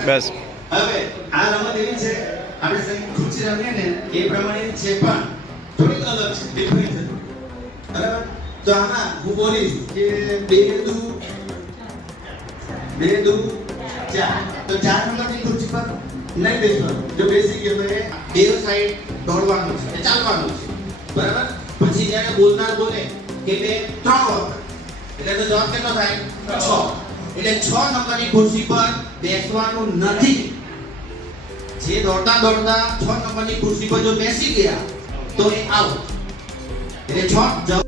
બસ હવે આ રમત એવી છે આપણે સહી ખુરશી રમીએ ને એ પ્રમાણે છે પણ થોડીક અલગ છે ડિફરન્ટ છે બરાબર તો આમાં હું બોલીશ કે 2 દુ 4 તો 4 નંબરની ખુરશી પર નહીં બેસવાનું જો બેસી ગયો તો એ બે સાઈડ દોડવાનું છે ચાલવાનું છે બરાબર પછી જ્યારે બોલનાર બોલે કે બે 3 વખત એટલે તો જવાબ કેટલો થાય 6 એટલે 6 નંબરની ખુરશી પર બેસવાનું નથી જે દોડતા 6 નંબરની ખુરશી પર જો બેસી ગયા તો એ આઉટ એટલે 6 જવાબ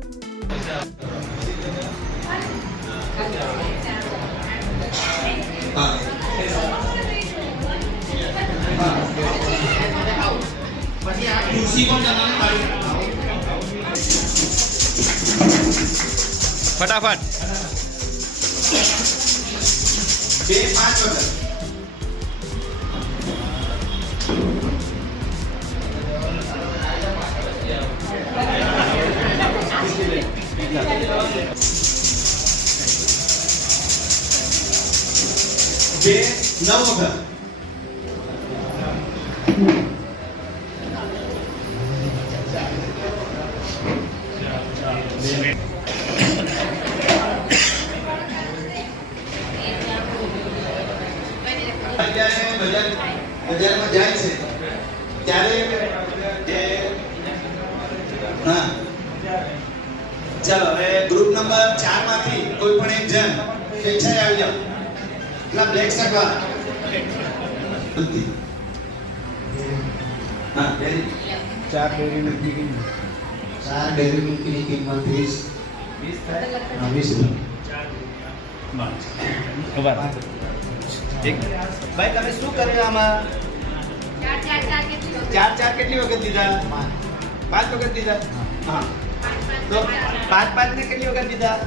પછી આ ખુરશી પર જણાને મારી ફટાફટ 2 5 વખત બે 9 વખત બજારમાં જાય છે ત્યારે હા ચાલો હવે ગ્રુપ નંબર 4 માંથી કોઈ પણ એક જણ સ્વેચ્છાએ આવી જાઓ પેલા બ્લેક શર્ટ વાળા હા ડેરી 4 ડેરી મિલ્કની કિંમત 4 ડેરી મિલ્કની કિંમત 20 થાય 20 ભાઈ તમે શું કર્યું આમાં 4 કેટલી વખત દીધા 5 વખત દીધા હા તો 5 ને કેટલી વખત દીધા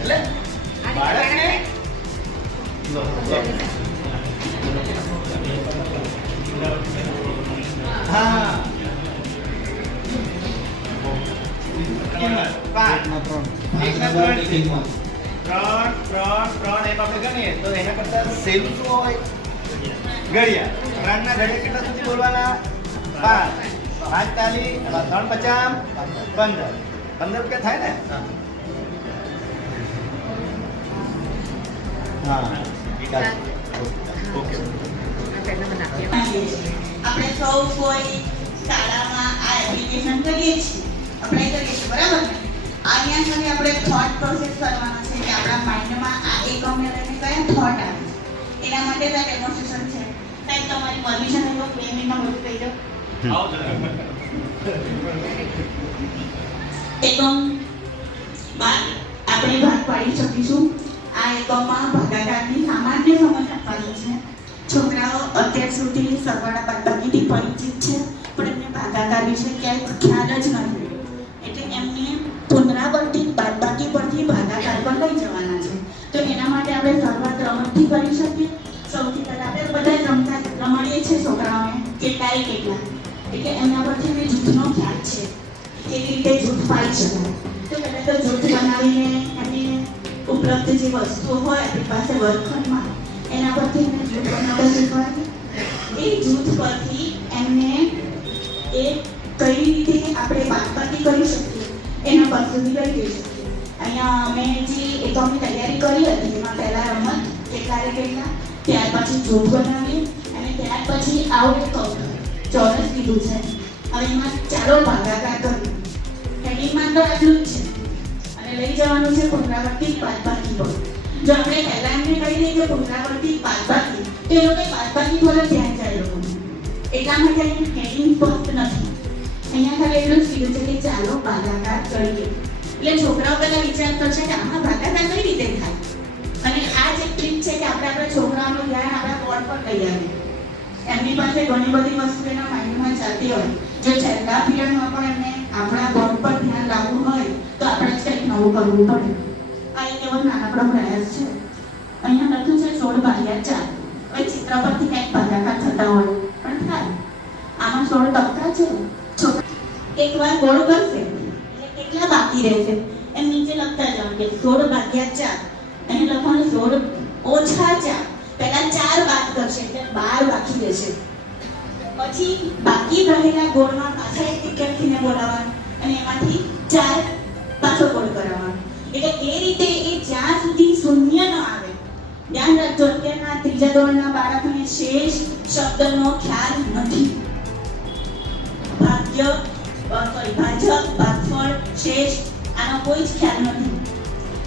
એટલે બાળકને હા કિંમત 3 એમ આપણે ગણીએ તો એના કરતા સહેલું શું હોય ઘડિયા 3 ના ઘડિયા કેટલા સુધી બોલવાના 5 5 તાલી 3 50 15 કે થાય ને હા ઓકે આપણે સૌ કોઈ શાળામાં આ એપ્લિકેશન કરીએ છીએ અપ્લાય કરીએ છીએ બરાબર ને અહીંયા ખાલી આપણે થોટ પ્રોસેસ કરવાનો છે કે આપણા માઇન્ડમાં આ એકમને લઈને કયા થોટ આવે છે એના માટે આ ડેમોન્સ્ટ્રેશન છે સાહેબ તમારી પરમિશન હોય તો 2 મિનિટમાં બધું કહી દો એકમ બાદ આપણે ભાગ પાડી શકીશું આ એકમમાં ભાગાકારની સામાન્ય સમજ આપવાની છે છોકરાઓ અત્યાર સુધી સરવાળા બાદબાકીથી પરિચિત છે પણ એમને ભાગાકાર વિશે ક્યાંય ખ્યાલ જ નથી એટલે એમને પુનરાવર્તિત બાદબાકી પરથી ભાગાકાર પર લઈ જવાના છે તો એના માટે આપણે શરૂઆત રમતથી કરી શકીએ સૌથી પહેલા આપણે બધા રમાડીએ છીએ છોકરાઓને કેટલાય કેટલા એટલે એમના પરથી એમને જૂથનો ખ્યાલ છે કેવી રીતે જૂથ પાડી શકાય તો પહેલાં તો જૂથ બનાવીને એમની ઉપલબ્ધ જે વસ્તુઓ હોય આપણી પાસે વર્ગખંડમાં એના પરથી એમને જૂથ બનાવતા શીખવાડીએ એ જૂથ પરથી એમને આપણે બાદબાકી કરી શકીએ એના પર સુધી લઈ જઈ શકીએ. અહીંયા અમે જે એક અમે તૈયારી કરી હતી એમાં પહેલા રમત કેટલારે કેટલા, ત્યાર પછી જૂથ બનાવ્યું અને ત્યાર પછી આવું એક ચોરસ કીધું છે. હવે એમાં ચાલો ભાગાકાર કર્યું. હેડિંગમાં તો આટલું જ છે અને લઈ જવાનું છે પુનરાવર્તિત બાદબાકી પર. જો આપણે પહેલા એમને કહી દઈએ કે પુનરાવર્તિત બાદબાકી તો એ લોકો બાદબાકી પર જ ધ્યાન જાય લોકોનું. એટલા માટે અહીંયા હેડિંગ સ્પષ્ટ નથી. અહીંયા ખાલી એટલું જ કીધું છે કે ચાલો ભાગાકાર કરીએ. એટલે છોકરાઓ પહેલા વિચાર કરશે કે આમાં ભાગાકાર કઈ રીતે થાય. અને આ જ એક ટ્રીક છે કે આપણે આપણા છોકરાઓનું ધ્યાન આપણા બોર્ડ પર લઈ આવીએ. એમની પાસે ઘણી બધી વસ્તુ એના માઇન્ડમાં ચાલતી હોય. જો છેલ્લા પીરિયડમાં પણ એમને આપણા બોર્ડ પર ધ્યાન લાવવું હોય તો આપણે જ કંઈક નવું કરવું પડે. આ એક એવો નાનકડો પ્રયાસ છે. અહીંયા લખ્યું છે 16/4. હવે ચિત્ર પરથી કંઈક ભાગાકાર થતા હોય પણ થાય. આમાં 16 ટપકા છે. છોકરા એકવાર ગોળ કરશે એટલે કેટલા બાકી રહેશે એમ નીચે લખતા જાઓ કે 16/4 અને લખવાનું 16 ઓછા 4. પહેલા 4 બાદ કરશે એટલે 12 બાકી રહેશે. પછી બાકી રહેલા ગોળમાં પાછા એક વિદ્યાર્થીને બોલાવવાનું અને એમાંથી 4 પાછો ગોળ કરાવવાનો. એટલે એ રીતે એ જ્યાં સુધી શૂન્ય ન આવે. ધ્યાન રાખજો, અત્યારના ત્રીજા ધોરણના બાળકોને શેષ શબ્દનો ખ્યાલ નથી. ભાજક, ભાગફળ, શેષ આનો કોઈ જ ખ્યાલ નથી.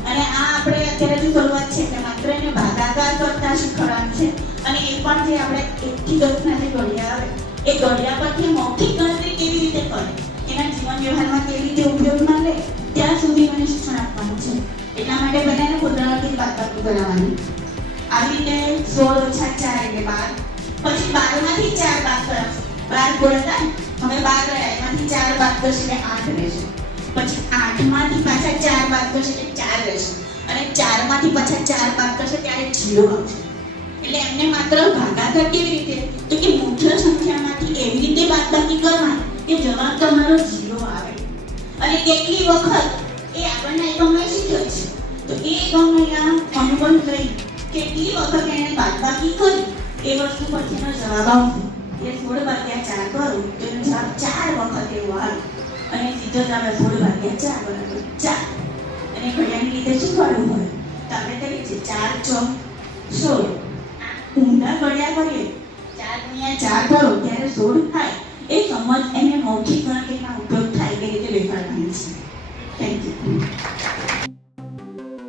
અને આ આપણે અત્યારે જે શરૂઆત છે કે માત્ર એને ભાગાકાર કરતા શીખવવાનું છે. અને એ પણ જે આપણે 1 થી 10 ના જે ઘડિયા આવે એ ઘડિયા પરથી મૌખિક ગણતરી કેવી રીતે કરે, એના જીવન વ્યવહારમાં કેવી રીતે ઉપયોગમાં લે ત્યાં સુધી મને શિક્ષણ આપવાનું છે. એટલા માટે પહેલા એને પુનરાવર્તિત બાદબાકી કરાવવાની. આવી રીતે 16 ઓછા 4 એટલે 12. પછી 12 માંથી 4 બાદ કરાવશે. 12 ગોળ હતા, હવે 12 રહ્યા, એમાંથી 4 બાદ કરશે એટલે 8 રહેશે. પછી 8 માંથી પાછા 4 બાદ કરશે એટલે 4 રહેશે. અને 4 માંથી પાછા 4 બાદ કરશે ત્યારે 0 આવશે. એટલે એમને માત્ર ભાગાકાર કેવી રીતે તો કે મુખ્ય સંખ્યામાંથી એવી રીતે બાદબાકી કરવાની કે જવાબ તમારો 0 આવે. અને કેટલી વખત એ આપણને એકમમાં શીખ્યો છે તો એ એકમમાં અનુબંધ લઈ કેટલી વખત એને બાદબાકી કરી એ વસ્તુ પછીનો જવાબ આવશે. એ 16/4 કરો તો એનો જવાબ 4 વખત એવો આવે અને સીધો જ આવે 16/4 બરાબર 4. અને ઘડિયાળની રીતે શીખવાડવું હોય તો આપણે કહીએ છીએ 4 ચોક 16. ઊંધા ઘડિયા કરીએ 4 × 4 કરો ત્યારે 16 થાય. એ સમજ એને મૌખિક ગણતરીમાં ઉપયોગ થાય એ રીતે બેસાડવાની છે. Thank you.